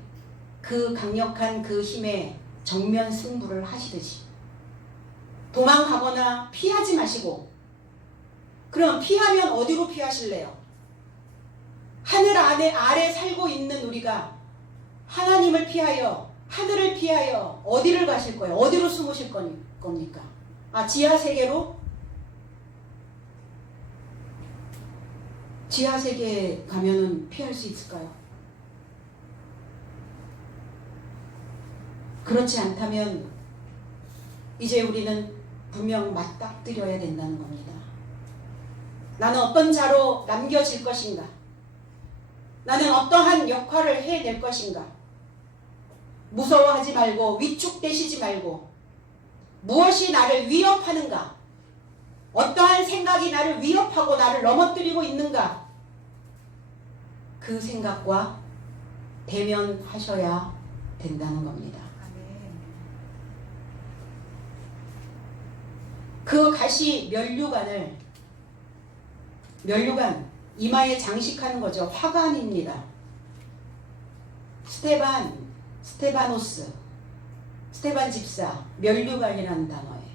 그 강력한 그 힘에 정면 승부를 하시듯이 도망하거나 피하지 마시고 그럼 피하면 어디로 피하실래요? 하늘 아래 살고 있는 우리가 하나님을 피하여 하늘을 피하여 어디를 가실 거예요? 어디로 숨으실 겁니까? 지하 세계로? 지하 세계에 가면은 피할 수 있을까요? 그렇지 않다면 이제 우리는 분명 맞닥뜨려야 된다는 겁니다. 나는 어떤 자로 남겨질 것인가? 나는 어떠한 역할을 해낼 것인가? 무서워하지 말고 위축되시지 말고 무엇이 나를 위협하는가? 어떠한 생각이 나를 위협하고 나를 넘어뜨리고 있는가? 그 생각과 대면하셔야 된다는 겁니다. 그 가시 면류관 이마에 장식하는 거죠. 화관입니다. 스테바노스, 스테반 집사, 면류관이라는 단어예요.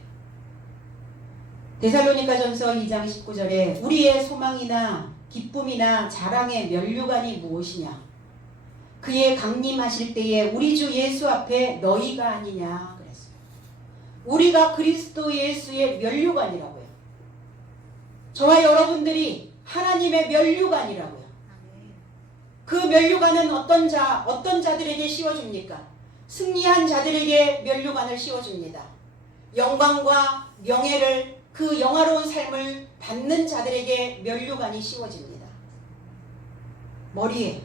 데살로니가전서 2장 19절에 우리의 소망이나 기쁨이나 자랑의 면류관이 무엇이냐? 그의 강림하실 때에 우리 주 예수 앞에 너희가 아니냐 그랬어요. 우리가 그리스도 예수의 면류관이라고요. 저와 여러분들이 하나님의 면류관이라고요. 그 면류관은 어떤 자들에게 씌워줍니까? 승리한 자들에게 면류관을 씌워줍니다. 영광과 명예를 그 영화로운 삶을 받는 자들에게 면류관이 씌워집니다. 머리에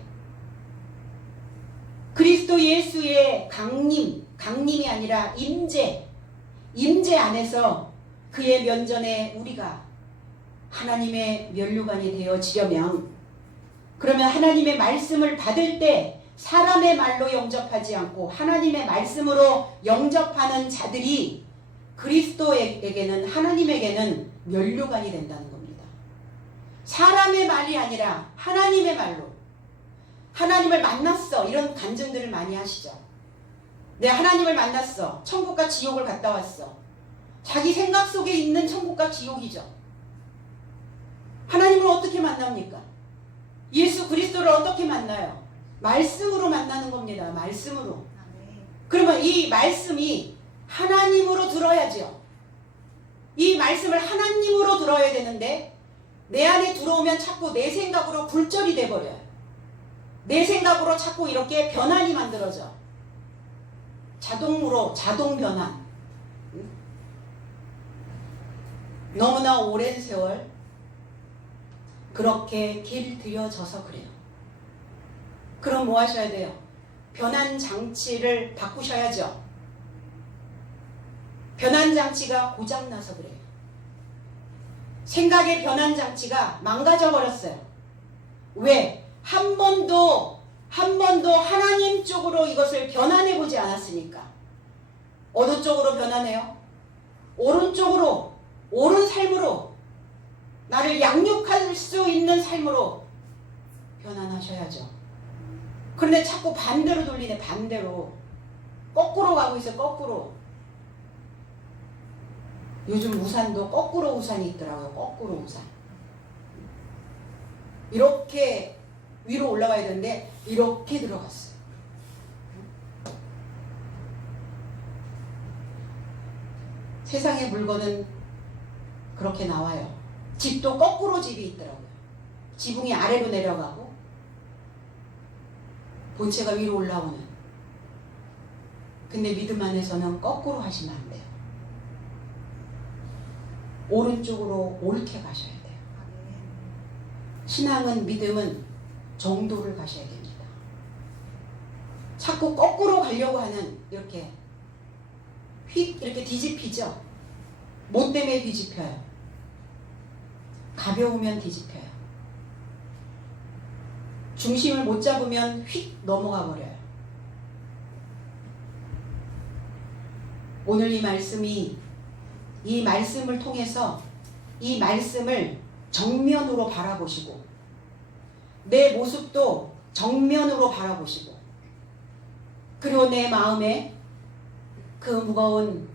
그리스도 예수의 강림이 아니라 임재 안에서 그의 면전에 우리가 하나님의 면류관이 되어지려면 그러면 하나님의 말씀을 받을 때 사람의 말로 영접하지 않고 하나님의 말씀으로 영접하는 자들이 그리스도에게는 하나님에게는 면류관이 된다는 겁니다. 사람의 말이 아니라 하나님의 말로 하나님을 만났어 이런 간증들을 많이 하시죠. 내가 하나님을 만났어. 천국과 지옥을 갔다 왔어. 자기 생각 속에 있는 천국과 지옥이죠. 하나님을 어떻게 만납니까? 예수 그리스도를 어떻게 만나요? 말씀으로 만나는 겁니다. 말씀으로. 그러면 이 말씀이 하나님으로 들어야죠. 이 말씀을 하나님으로 들어야 되는데 내 안에 들어오면 자꾸 내 생각으로 굴절이 돼버려요. 내 생각으로 자꾸 이렇게 변환이 만들어져. 자동 변환. 너무나 오랜 세월 그렇게 길들여져서 그래요. 그럼 뭐 하셔야 돼요? 변환 장치를 바꾸셔야죠. 변환 장치가 고장나서 그래요. 생각의 변환 장치가 망가져 버렸어요. 왜? 한 번도 하나님 쪽으로 이것을 변환해 보지 않았으니까. 어느 쪽으로 변환해요? 오른쪽으로, 옳은 삶으로, 나를 양육할 수 있는 삶으로 변환하셔야죠. 그런데 자꾸 반대로 돌리네. 반대로. 거꾸로 가고 있어요. 거꾸로. 요즘 우산도 거꾸로 우산이 있더라고요. 거꾸로 우산. 이렇게 위로 올라가야 되는데 이렇게 들어갔어요. 세상의 물건은 그렇게 나와요. 집도 거꾸로 집이 있더라고요. 지붕이 아래로 내려가고 본체가 위로 올라오는. 근데 믿음 안에서는 거꾸로 하시면 안 돼요. 오른쪽으로 옳게 가셔야 돼요. 신앙은, 믿음은 정도를 가셔야 됩니다. 자꾸 거꾸로 가려고 하는, 이렇게 휙 이렇게 뒤집히죠. 뭐 때문에 뒤집혀요? 가벼우면 뒤집혀요. 중심을 못 잡으면 휙 넘어가 버려요. 오늘 이 말씀을 통해서 이 말씀을 정면으로 바라보시고 내 모습도 정면으로 바라보시고 그리고 내 마음에 그 무거운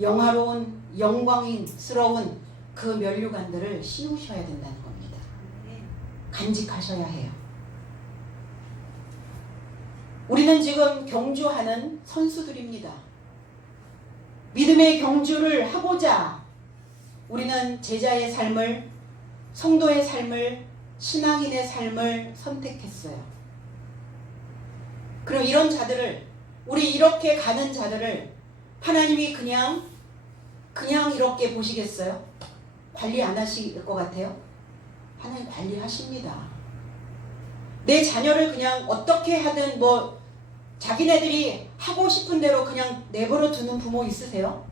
영화로운 영광스러운 그 면류관들을 씌우셔야 된다는 겁니다. 간직하셔야 해요. 우리는 지금 경주하는 선수들입니다. 믿음의 경주를 하고자 우리는 제자의 삶을, 성도의 삶을, 신앙인의 삶을 선택했어요. 그럼 이런 자들을, 우리 이렇게 가는 자들을 하나님이 그냥 이렇게 보시겠어요? 관리 안 하실 것 같아요? 하나님 관리하십니다. 내 자녀를 그냥 어떻게 하든 자기네들이 하고 싶은 대로 그냥 내버려 두는 부모 있으세요?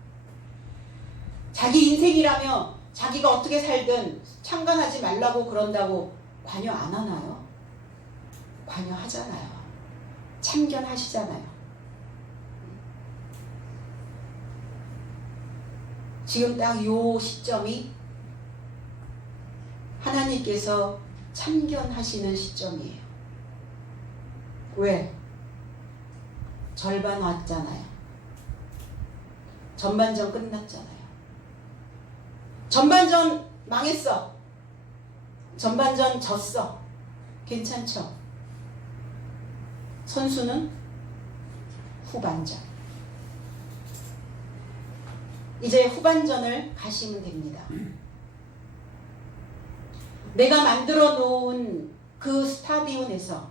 자기 인생이라며 자기가 어떻게 살든 참관하지 말라고 그런다고 관여 안 하나요? 관여하잖아요. 참견하시잖아요. 지금 딱 요 시점이 하나님께서 참견하시는 시점이에요. 왜? 절반 왔잖아요. 전반전 끝났잖아요. 전반전 망했어. 전반전 졌어. 괜찮죠? 선수는 후반전. 이제 후반전을 가시면 됩니다. 내가 만들어 놓은 그 스타디온에서,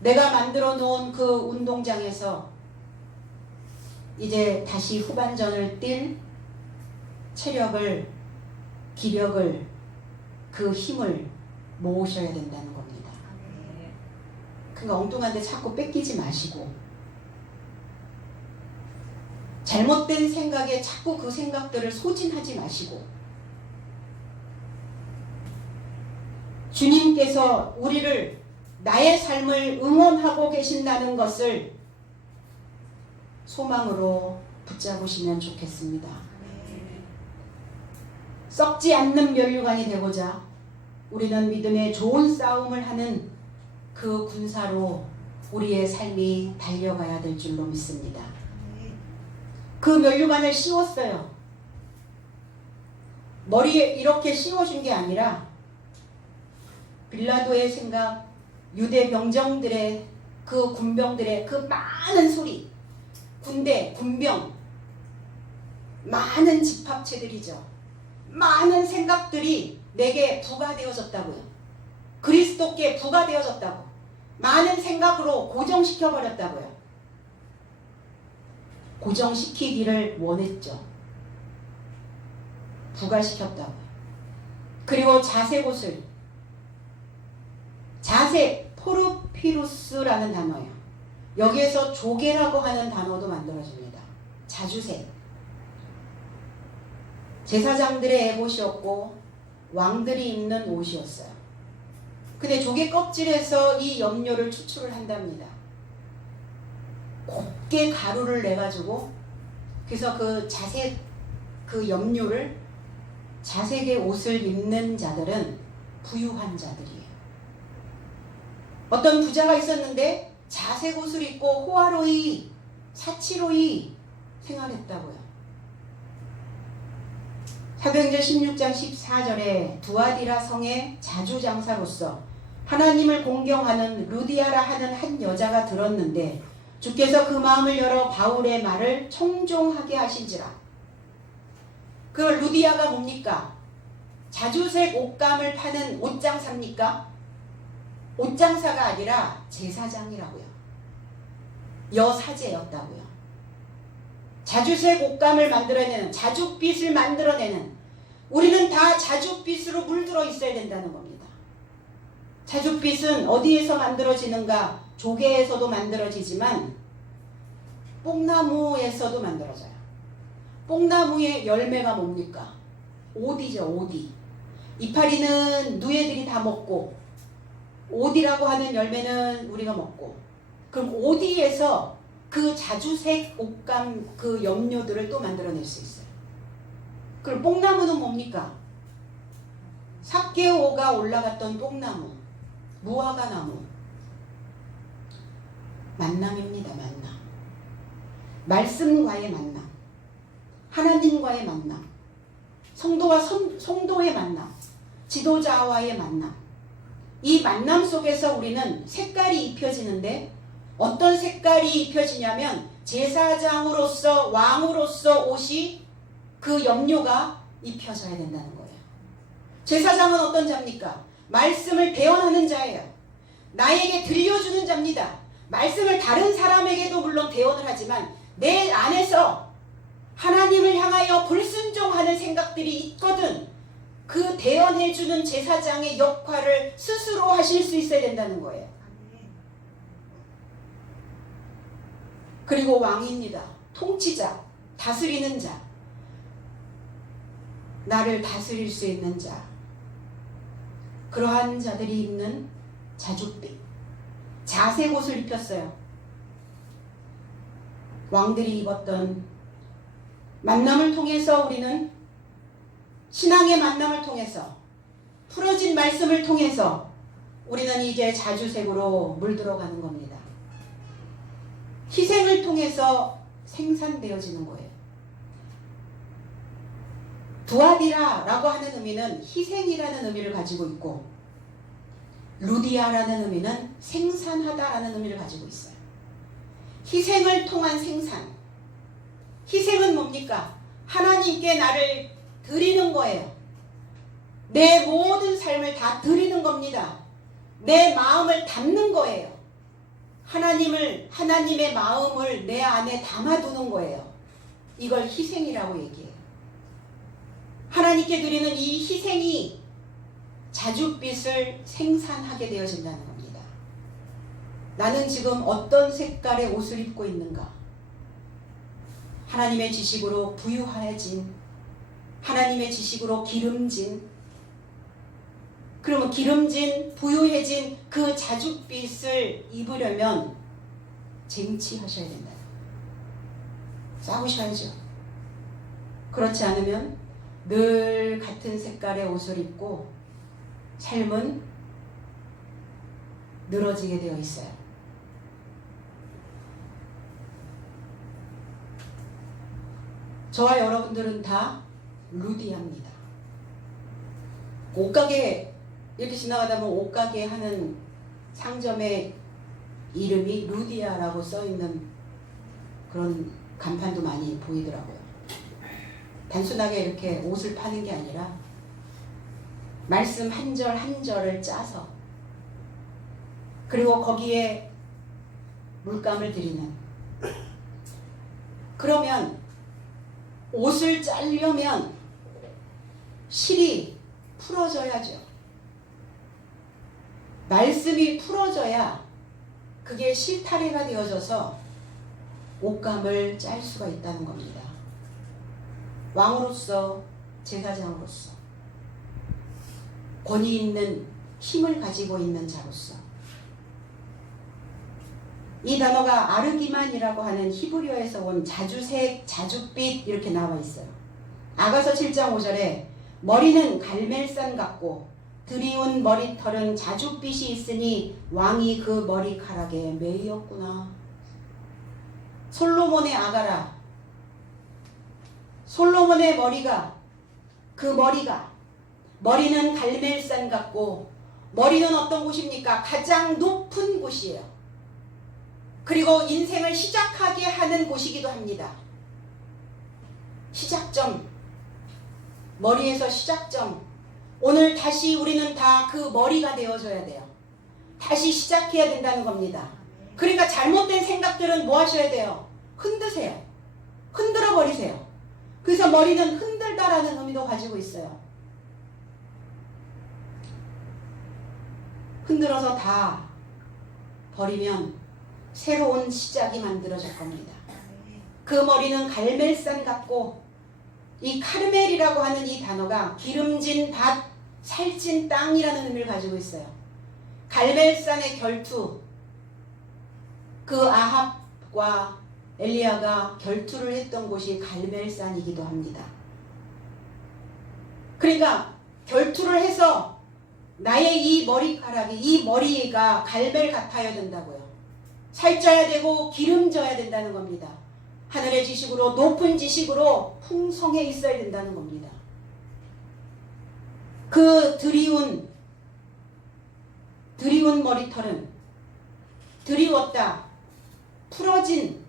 내가 만들어 놓은 그 운동장에서 이제 다시 후반전을 뛸 체력을, 기력을, 그 힘을 모으셔야 된다는 겁니다. 그러니까 엉뚱한 데 자꾸 뺏기지 마시고, 잘못된 생각에 자꾸 그 생각들을 소진하지 마시고, 주님께서 우리를, 나의 삶을 응원하고 계신다는 것을 소망으로 붙잡으시면 좋겠습니다. 썩지 않는 면류관이 되고자 우리는 믿음의 좋은 싸움을 하는 그 군사로 우리의 삶이 달려가야 될 줄로 믿습니다. 그 면류관을 씌웠어요. 머리에 이렇게 씌워준 게 아니라 빌라도의 생각, 유대 병정들의, 그 군병들의 그 많은 소리, 군대, 군병, 많은 집합체들이죠. 많은 생각들이 내게 부과되어졌다고요. 그리스도께 부과되어졌다고. 많은 생각으로 고정시켜버렸다고요. 고정시키기를 원했죠. 부과시켰다고요. 그리고 자색옷을, 자색, 포르피루스라는 단어예요. 여기에서 조개라고 하는 단어도 만들어집니다. 자주색. 제사장들의 에봇이었고 왕들이 입는 옷이었어요. 근데 조개 껍질에서 이 염료를 추출을 한답니다. 곱게 가루를 내가지고, 그래서 그 자색, 그 염료를, 자색의 옷을 입는 자들은 부유한 자들이에요. 어떤 부자가 있었는데 자색 옷을 입고 호화로이, 사치로이 생활했다고요. 사도행전 16장 14절에 두아디라 성의 자주장사로서 하나님을 공경하는 루디아라 하는 한 여자가 들었는데 주께서 그 마음을 열어 바울의 말을 청종하게 하신지라. 그 루디아가 뭡니까? 자주색 옷감을 파는 옷장사입니까? 옷장사가 아니라 제사장이라고요. 여사제였다고요. 자주색 옷감을 만들어내는, 자줏빛을 만들어내는, 우리는 다 자줏빛으로 물들어 있어야 된다는 겁니다. 자줏빛은 어디에서 만들어지는가? 조개에서도 만들어지지만 뽕나무에서도 만들어져요. 뽕나무의 열매가 뭡니까? 오디죠, 오디. 이파리는 누에들이 다 먹고, 오디라고 하는 열매는 우리가 먹고, 그럼 오디에서 그 자주색 옷감, 그 염료들을 또 만들어낼 수 있어요. 그럼 뽕나무는 뭡니까? 삭개오가 올라갔던 뽕나무, 무화과나무. 만남입니다. 만남. 말씀과의 만남, 하나님과의 만남, 성도와 성도의 만남, 지도자와의 만남. 이 만남 속에서 우리는 색깔이 입혀지는데 어떤 색깔이 입혀지냐면 제사장으로서 왕으로서 옷이 그 염료가 입혀져야 된다는 거예요. 제사장은 어떤 자입니까? 말씀을 대언하는 자예요. 나에게 들려주는 자입니다. 말씀을 다른 사람에게도 물론 대언을 하지만 내 안에서 하나님을 향하여 불순종하는 생각들이 있거든 그 대언해주는 제사장의 역할을 스스로 하실 수 있어야 된다는 거예요. 그리고 왕입니다. 통치자, 다스리는 자, 나를 다스릴 수 있는 자, 그러한 자들이 입는 자줏빛, 자색 옷을 입혔어요. 왕들이 입었던 만남을 통해서 우리는 신앙의 만남을 통해서 풀어진 말씀을 통해서 우리는 이제 자주색으로 물들어가는 겁니다. 희생을 통해서 생산되어지는 거예요. 두아디라라고 하는 의미는 희생이라는 의미를 가지고 있고 루디아라는 의미는 생산하다라는 의미를 가지고 있어요. 희생을 통한 생산. 희생은 뭡니까? 하나님께 나를 드리는 거예요. 내 모든 삶을 다 드리는 겁니다. 내 마음을 담는 거예요. 하나님의 마음을 내 안에 담아두는 거예요. 이걸 희생이라고 얘기해요. 하나님께 드리는 이 희생이 자줏빛을 생산하게 되어진다는 겁니다. 나는 지금 어떤 색깔의 옷을 입고 있는가? 하나님의 지식으로 부유해진, 하나님의 지식으로 기름진, 그러면 기름진, 부유해진 그 자줏빛을 입으려면 쟁취하셔야 된다. 싸우셔야죠. 그렇지 않으면 늘 같은 색깔의 옷을 입고 삶은 늘어지게 되어 있어요. 저와 여러분들은 다 루디아입니다. 옷가게 이렇게 지나가다 보면 옷가게 하는 상점의 이름이 루디아라고 써있는 그런 간판도 많이 보이더라고요. 단순하게 이렇게 옷을 파는 게 아니라 말씀 한 절 한 절을 짜서 그리고 거기에 물감을 들이는, 그러면 옷을 짜려면 실이 풀어져야죠. 말씀이 풀어져야 그게 실타래가 되어져서 옷감을 짤 수가 있다는 겁니다. 왕으로서, 제사장으로서, 권위 있는 힘을 가지고 있는 자로서. 이 단어가 아르기만이라고 하는 히브리어에서 온 자주색, 자줏빛 이렇게 나와 있어요. 아가서 7장 5절에 머리는 갈멜산 같고 드리운 머리털은 자줏빛이 있으니 왕이 그 머리카락에 매이었구나. 솔로몬의 아가라, 솔로몬의 머리는 갈멜산 같고, 머리는 어떤 곳입니까? 가장 높은 곳이에요. 그리고 인생을 시작하게 하는 곳이기도 합니다. 시작점, 머리에서 시작점. 오늘 다시 우리는 다 그 머리가 되어줘야 돼요. 다시 시작해야 된다는 겁니다. 그러니까 잘못된 생각들은 뭐 하셔야 돼요? 흔드세요. 흔들어 버리세요. 그래서 머리는 흔들다라는 의미도 가지고 있어요. 흔들어서 다 버리면 새로운 시작이 만들어질 겁니다. 그 머리는 갈멜산 같고, 이 카르멜이라고 하는 이 단어가 기름진 밭, 살찐 땅이라는 의미를 가지고 있어요. 갈멜산의 결투, 그 아합과 엘리야가 결투를 했던 곳이 갈멜산이기도 합니다. 그러니까 결투를 해서 나의 이 머리카락이, 이 머리가 갈멜 같아야 된다고요. 살쪄야 되고 기름져야 된다는 겁니다. 하늘의 지식으로, 높은 지식으로 풍성해 있어야 된다는 겁니다. 그 드리운 머리털은 드리웠다 풀어진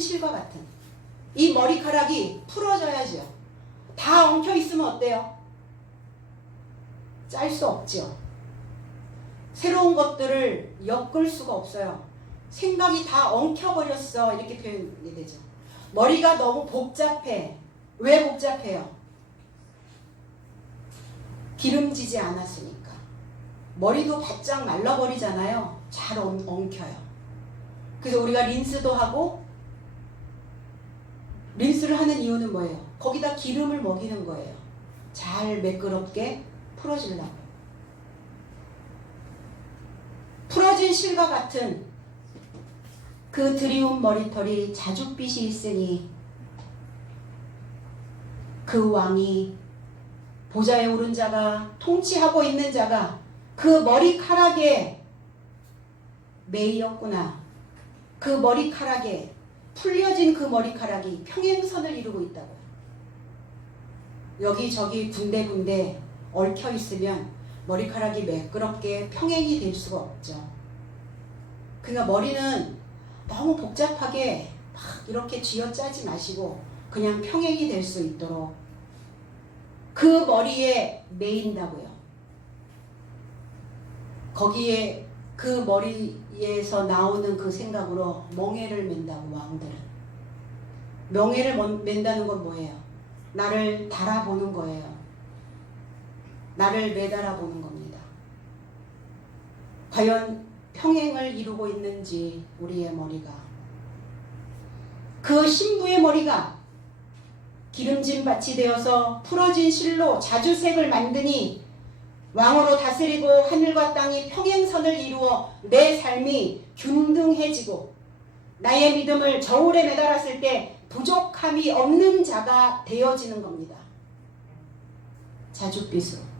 실과 같은 이 머리카락이 풀어져야죠. 다 엉켜 있으면 어때요? 짤 수 없죠. 새로운 것들을 엮을 수가 없어요. 생각이 다 엉켜버렸어. 이렇게 표현이 되죠. 머리가 너무 복잡해. 왜 복잡해요? 기름지지 않았으니까. 머리도 바짝 말라버리잖아요. 잘 엉켜요. 그래서 우리가 린스도 하고, 린스를 하는 이유는 뭐예요? 거기다 기름을 먹이는 거예요. 잘 매끄럽게 풀어주려고. 풀어진 실과 같은 그 드리운 머리털이 자줏빛이 있으니 그 왕이 보좌에 오른 자가 통치하고 있는 자가 그 머리카락에 매이었구나. 그 머리카락에 풀려진 그 머리카락이 평행선을 이루고 있다고요. 여기저기 군데군데 얽혀 있으면 머리카락이 매끄럽게 평행이 될 수가 없죠. 그러니까 머리는 너무 복잡하게 막 이렇게 쥐어짜지 마시고 그냥 평행이 될 수 있도록 그 머리에 매인다고요. 거기에 그 머리에서 나오는 그 생각으로 멍에를 맨다고. 왕들은 명예를 맨다는 건 뭐예요? 나를 달아보는 거예요. 나를 매달아보는 겁니다. 과연 평행을 이루고 있는지 우리의 머리가, 그 신부의 머리가 기름진 밭이 되어서 풀어진 실로 자주색을 만드니 왕으로 다스리고 하늘과 땅이 평행선을 이루어 내 삶이 균등해지고 나의 믿음을 저울에 매달았을 때 부족함이 없는 자가 되어지는 겁니다. 자줏빛으로.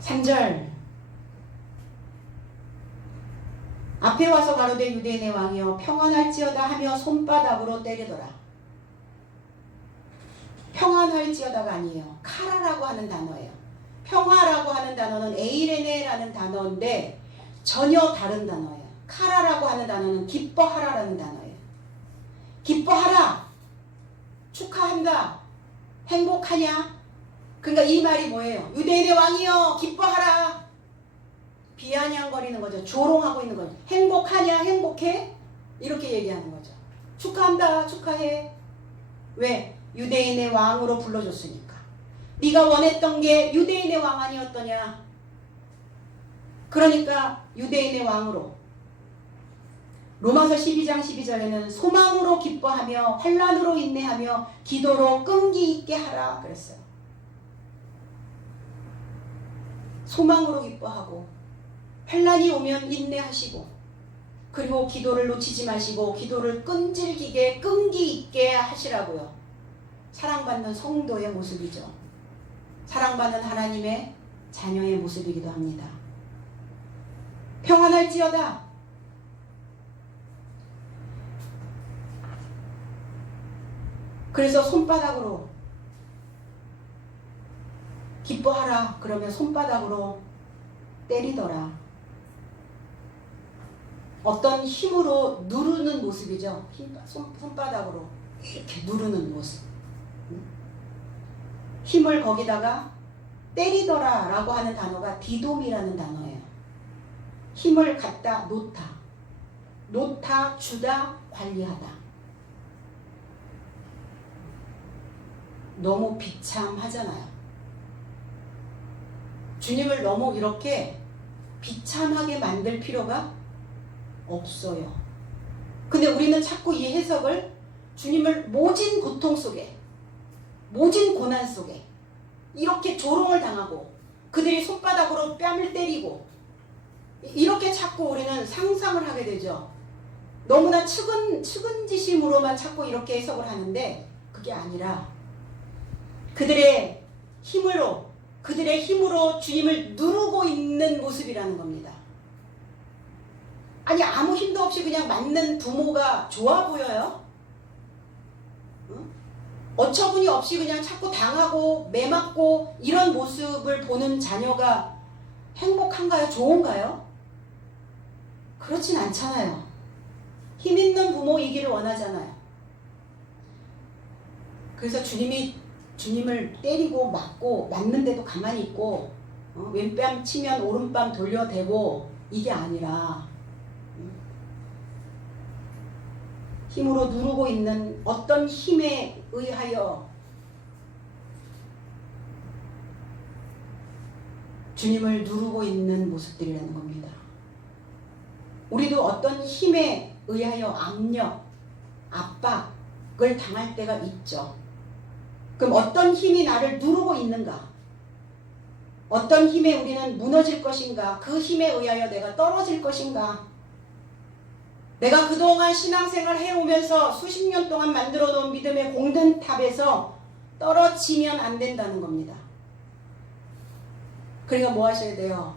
3절 앞에 와서 가로되 유대인의 왕이여 평안할지어다 하며 손바닥으로 때리더라. 평안할지어다가 아니에요. 카라라고 하는 단어예요. 평화라고 하는 단어는 에이레네라는 단어인데 전혀 다른 단어예요. 카라라고 하는 단어는 기뻐하라라는 단어예요. 기뻐하라. 축하한다. 행복하냐? 그러니까 이 말이 뭐예요? 유대인의 왕이여 기뻐하라. 비아냥거리는 거죠. 조롱하고 있는 거죠. 행복하냐? 행복해? 이렇게 얘기하는 거죠. 축하한다. 축하해. 왜? 유대인의 왕으로 불러줬으니까. 네가 원했던 게 유대인의 왕 아니었더냐? 그러니까 유대인의 왕으로. 로마서 12장 12절에는 소망으로 기뻐하며 환난으로 인내하며 기도로 끈기 있게 하라 그랬어요. 소망으로 기뻐하고 환난이 오면 인내하시고 그리고 기도를 놓치지 마시고 기도를 끈질기게 끈기 있게 하시라고요. 사랑받는 성도의 모습이죠. 사랑받는 하나님의 자녀의 모습이기도 합니다. 평안할지어다. 그래서 손바닥으로 기뻐하라 그러면 손바닥으로 때리더라. 어떤 힘으로 누르는 모습이죠. 손바닥으로 이렇게 누르는 모습. 힘을 거기다가 때리더라 라고 하는 단어가 디돔이라는 단어예요. 힘을 갖다 놓다, 주다, 관리하다. 너무 비참하잖아요. 주님을 너무 이렇게 비참하게 만들 필요가 없어요. 근데 우리는 자꾸 이 해석을 주님을 모진 고통 속에, 모진 고난 속에 이렇게 조롱을 당하고 그들이 손바닥으로 뺨을 때리고 이렇게 자꾸 우리는 상상을 하게 되죠. 너무나 측은지심으로만 자꾸 이렇게 해석을 하는데 그게 아니라 그들의 힘으로 주님을 누르고 있는 모습이라는 겁니다. 아니 아무 힘도 없이 그냥 맞는 부모가 좋아 보여요? 응? 어처구니 없이 그냥 자꾸 당하고 매맞고 이런 모습을 보는 자녀가 행복한가요? 좋은가요? 그렇진 않잖아요. 힘 있는 부모이기를 원하잖아요. 그래서 주님을 때리고 맞고 맞는데도 가만히 있고 왼뺨 치면 오른뺨 돌려대고 이게 아니라 힘으로 누르고 있는 어떤 힘에 의하여 주님을 누르고 있는 모습들이라는 겁니다. 우리도 어떤 힘에 의하여 압력, 압박을 당할 때가 있죠. 그럼 어떤 힘이 나를 누르고 있는가? 어떤 힘에 우리는 무너질 것인가? 그 힘에 의하여 내가 떨어질 것인가? 내가 그동안 신앙생활 해오면서 수십 년 동안 만들어 놓은 믿음의 공든탑에서 떨어지면 안 된다는 겁니다. 그러니까 뭐 하셔야 돼요?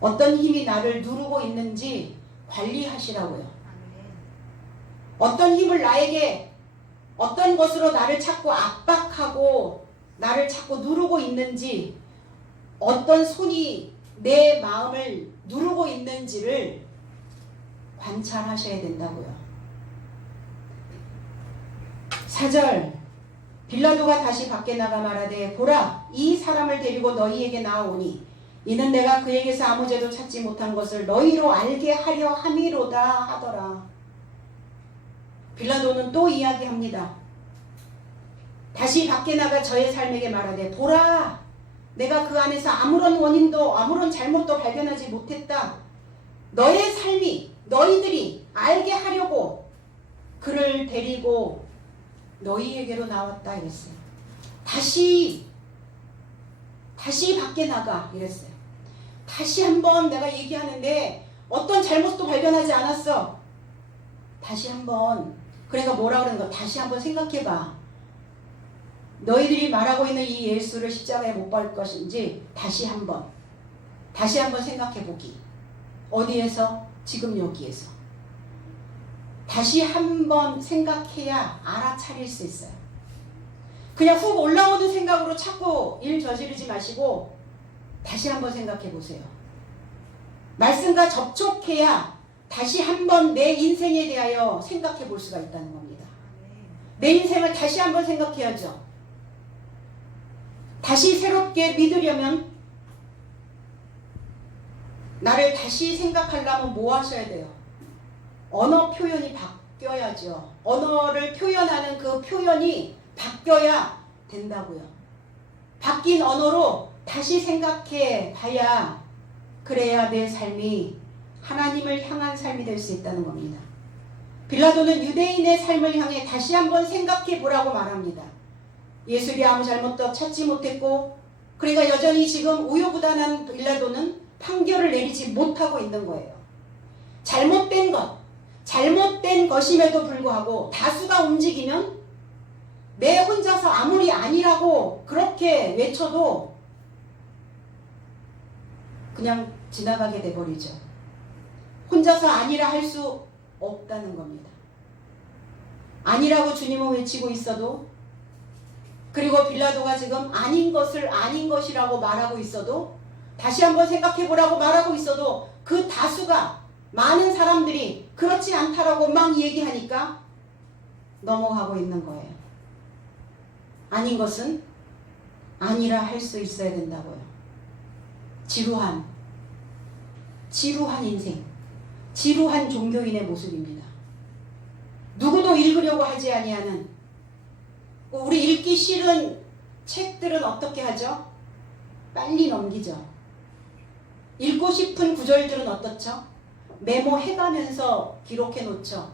어떤 힘이 나를 누르고 있는지 관리하시라고요. 어떤 힘을 나에게 어떤 것으로 나를 자꾸 압박하고 나를 자꾸 누르고 있는지, 어떤 손이 내 마음을 누르고 있는지를 관찰하셔야 된다고요. 4절 빌라도가 다시 밖에 나가 말하되 보라 이 사람을 데리고 너희에게 나아오니 이는 내가 그에게서 아무 죄도 찾지 못한 것을 너희로 알게 하려 함이로다 하더라. 빌라도는 또 이야기합니다. 다시 밖에 나가 저의 삶에게 말하되 보라 내가 그 안에서 아무런 원인도 아무런 잘못도 발견하지 못했다. 너의 삶이 너희들이 알게 하려고 그를 데리고 너희에게로 나왔다 이랬어요. 다시 밖에 나가 이랬어요. 다시 한번 내가 얘기하는데 어떤 잘못도 발견하지 않았어. 다시 한번 그러니까 뭐라 그러는 거 다시 한번 생각해봐. 너희들이 말하고 있는 이 예수를 십자가에 못 박을 것인지 다시 한번 생각해보기. 어디에서? 지금 여기에서. 다시 한번 생각해야 알아차릴 수 있어요. 그냥 훅 올라오는 생각으로 자꾸 일 저지르지 마시고 다시 한번 생각해 보세요. 말씀과 접촉해야 다시 한번 내 인생에 대하여 생각해 볼 수가 있다는 겁니다. 내 인생을 다시 한번 생각해야죠. 다시 새롭게 믿으려면 나를 다시 생각하려면 뭐 하셔야 돼요? 언어 표현이 바뀌어야죠. 언어를 표현하는 그 표현이 바뀌어야 된다고요. 바뀐 언어로 다시 생각해 봐야 그래야 내 삶이 하나님을 향한 삶이 될 수 있다는 겁니다. 빌라도는 유대인의 삶을 향해 다시 한번 생각해 보라고 말합니다. 예수님이 아무 잘못도 찾지 못했고 그러니까 여전히 지금 우유부단한 빌라도는 판결을 내리지 못하고 있는 거예요. 잘못된 것임에도 불구하고 다수가 움직이면 내 혼자서 아무리 아니라고 그렇게 외쳐도 그냥 지나가게 돼버리죠. 혼자서 아니라 할 수 없다는 겁니다. 아니라고 주님은 외치고 있어도 그리고 빌라도가 지금 아닌 것을 아닌 것이라고 말하고 있어도 다시 한번 생각해보라고 말하고 있어도 그 다수가 많은 사람들이 그렇지 않다라고 막 얘기하니까 넘어가고 있는 거예요. 아닌 것은 아니라 할 수 있어야 된다고요. 지루한 인생, 지루한 종교인의 모습입니다. 누구도 읽으려고 하지 아니하는 우리 읽기 싫은 책들은 어떻게 하죠? 빨리 넘기죠. 읽고 싶은 구절들은 어떻죠? 메모해가면서 기록해 놓죠.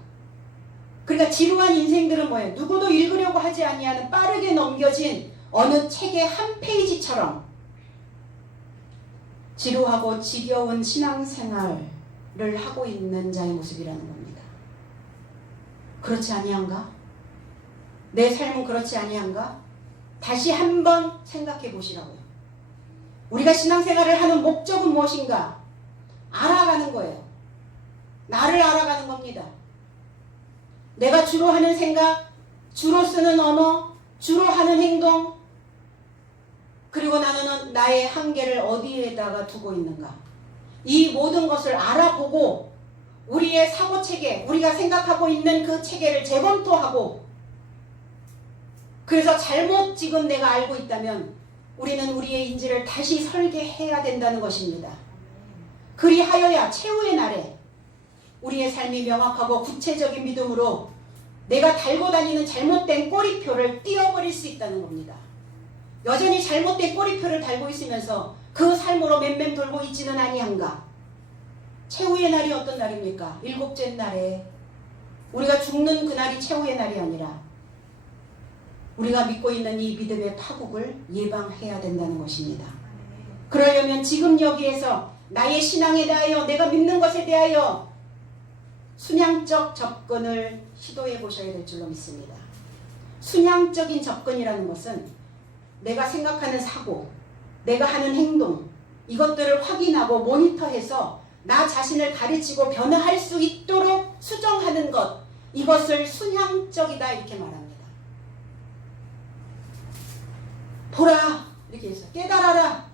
그러니까 지루한 인생들은 뭐예요? 누구도 읽으려고 하지 아니하는 빠르게 넘겨진 어느 책의 한 페이지처럼 지루하고 지겨운 신앙생활을 하고 있는 자의 모습이라는 겁니다. 그렇지 아니한가? 내 삶은 그렇지 아니한가? 다시 한번 생각해 보시라고요. 우리가 신앙생활을 하는 목적은 무엇인가? 알아가는 거예요. 나를 알아가는 겁니다. 내가 주로 하는 생각, 주로 쓰는 언어, 주로 하는 행동, 그리고 나는 나의 한계를 어디에다가 두고 있는가. 이 모든 것을 알아보고 우리의 사고체계, 우리가 생각하고 있는 그 체계를 재검토하고, 그래서 잘못 지금 내가 알고 있다면 우리는 우리의 인지를 다시 설계해야 된다는 것입니다. 그리하여야 최후의 날에 우리의 삶이 명확하고 구체적인 믿음으로 내가 달고 다니는 잘못된 꼬리표를 띄워버릴 수 있다는 겁니다. 여전히 잘못된 꼬리표를 달고 있으면서 그 삶으로 맴맴 돌고 있지는 아니한가. 최후의 날이 어떤 날입니까? 일곱째 날에 우리가 죽는 그날이 최후의 날이 아니라 우리가 믿고 있는 이 믿음의 파국을 예방해야 된다는 것입니다. 그러려면 지금 여기에서 나의 신앙에 대하여, 내가 믿는 것에 대하여 순양적 접근을 시도해 보셔야 될 줄로 믿습니다. 순양적인 접근이라는 것은 내가 생각하는 사고, 내가 하는 행동, 이것들을 확인하고 모니터해서 나 자신을 가르치고 변화할 수 있도록 수정하는 것, 이것을 순양적이다 이렇게 말합니다. 보라 이렇게 해서 깨달아라.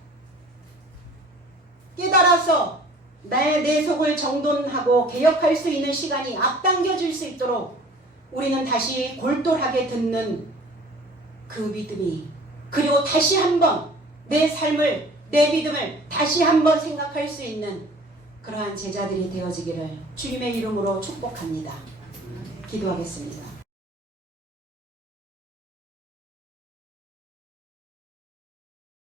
깨달아서 내 속을 정돈하고 개혁할 수 있는 시간이 앞당겨질 수 있도록 우리는 다시 골똘하게 듣는 그 믿음이, 그리고 다시 한번 내 삶을, 내 믿음을 다시 한번 생각할 수 있는 그러한 제자들이 되어지기를 주님의 이름으로 축복합니다. 기도하겠습니다.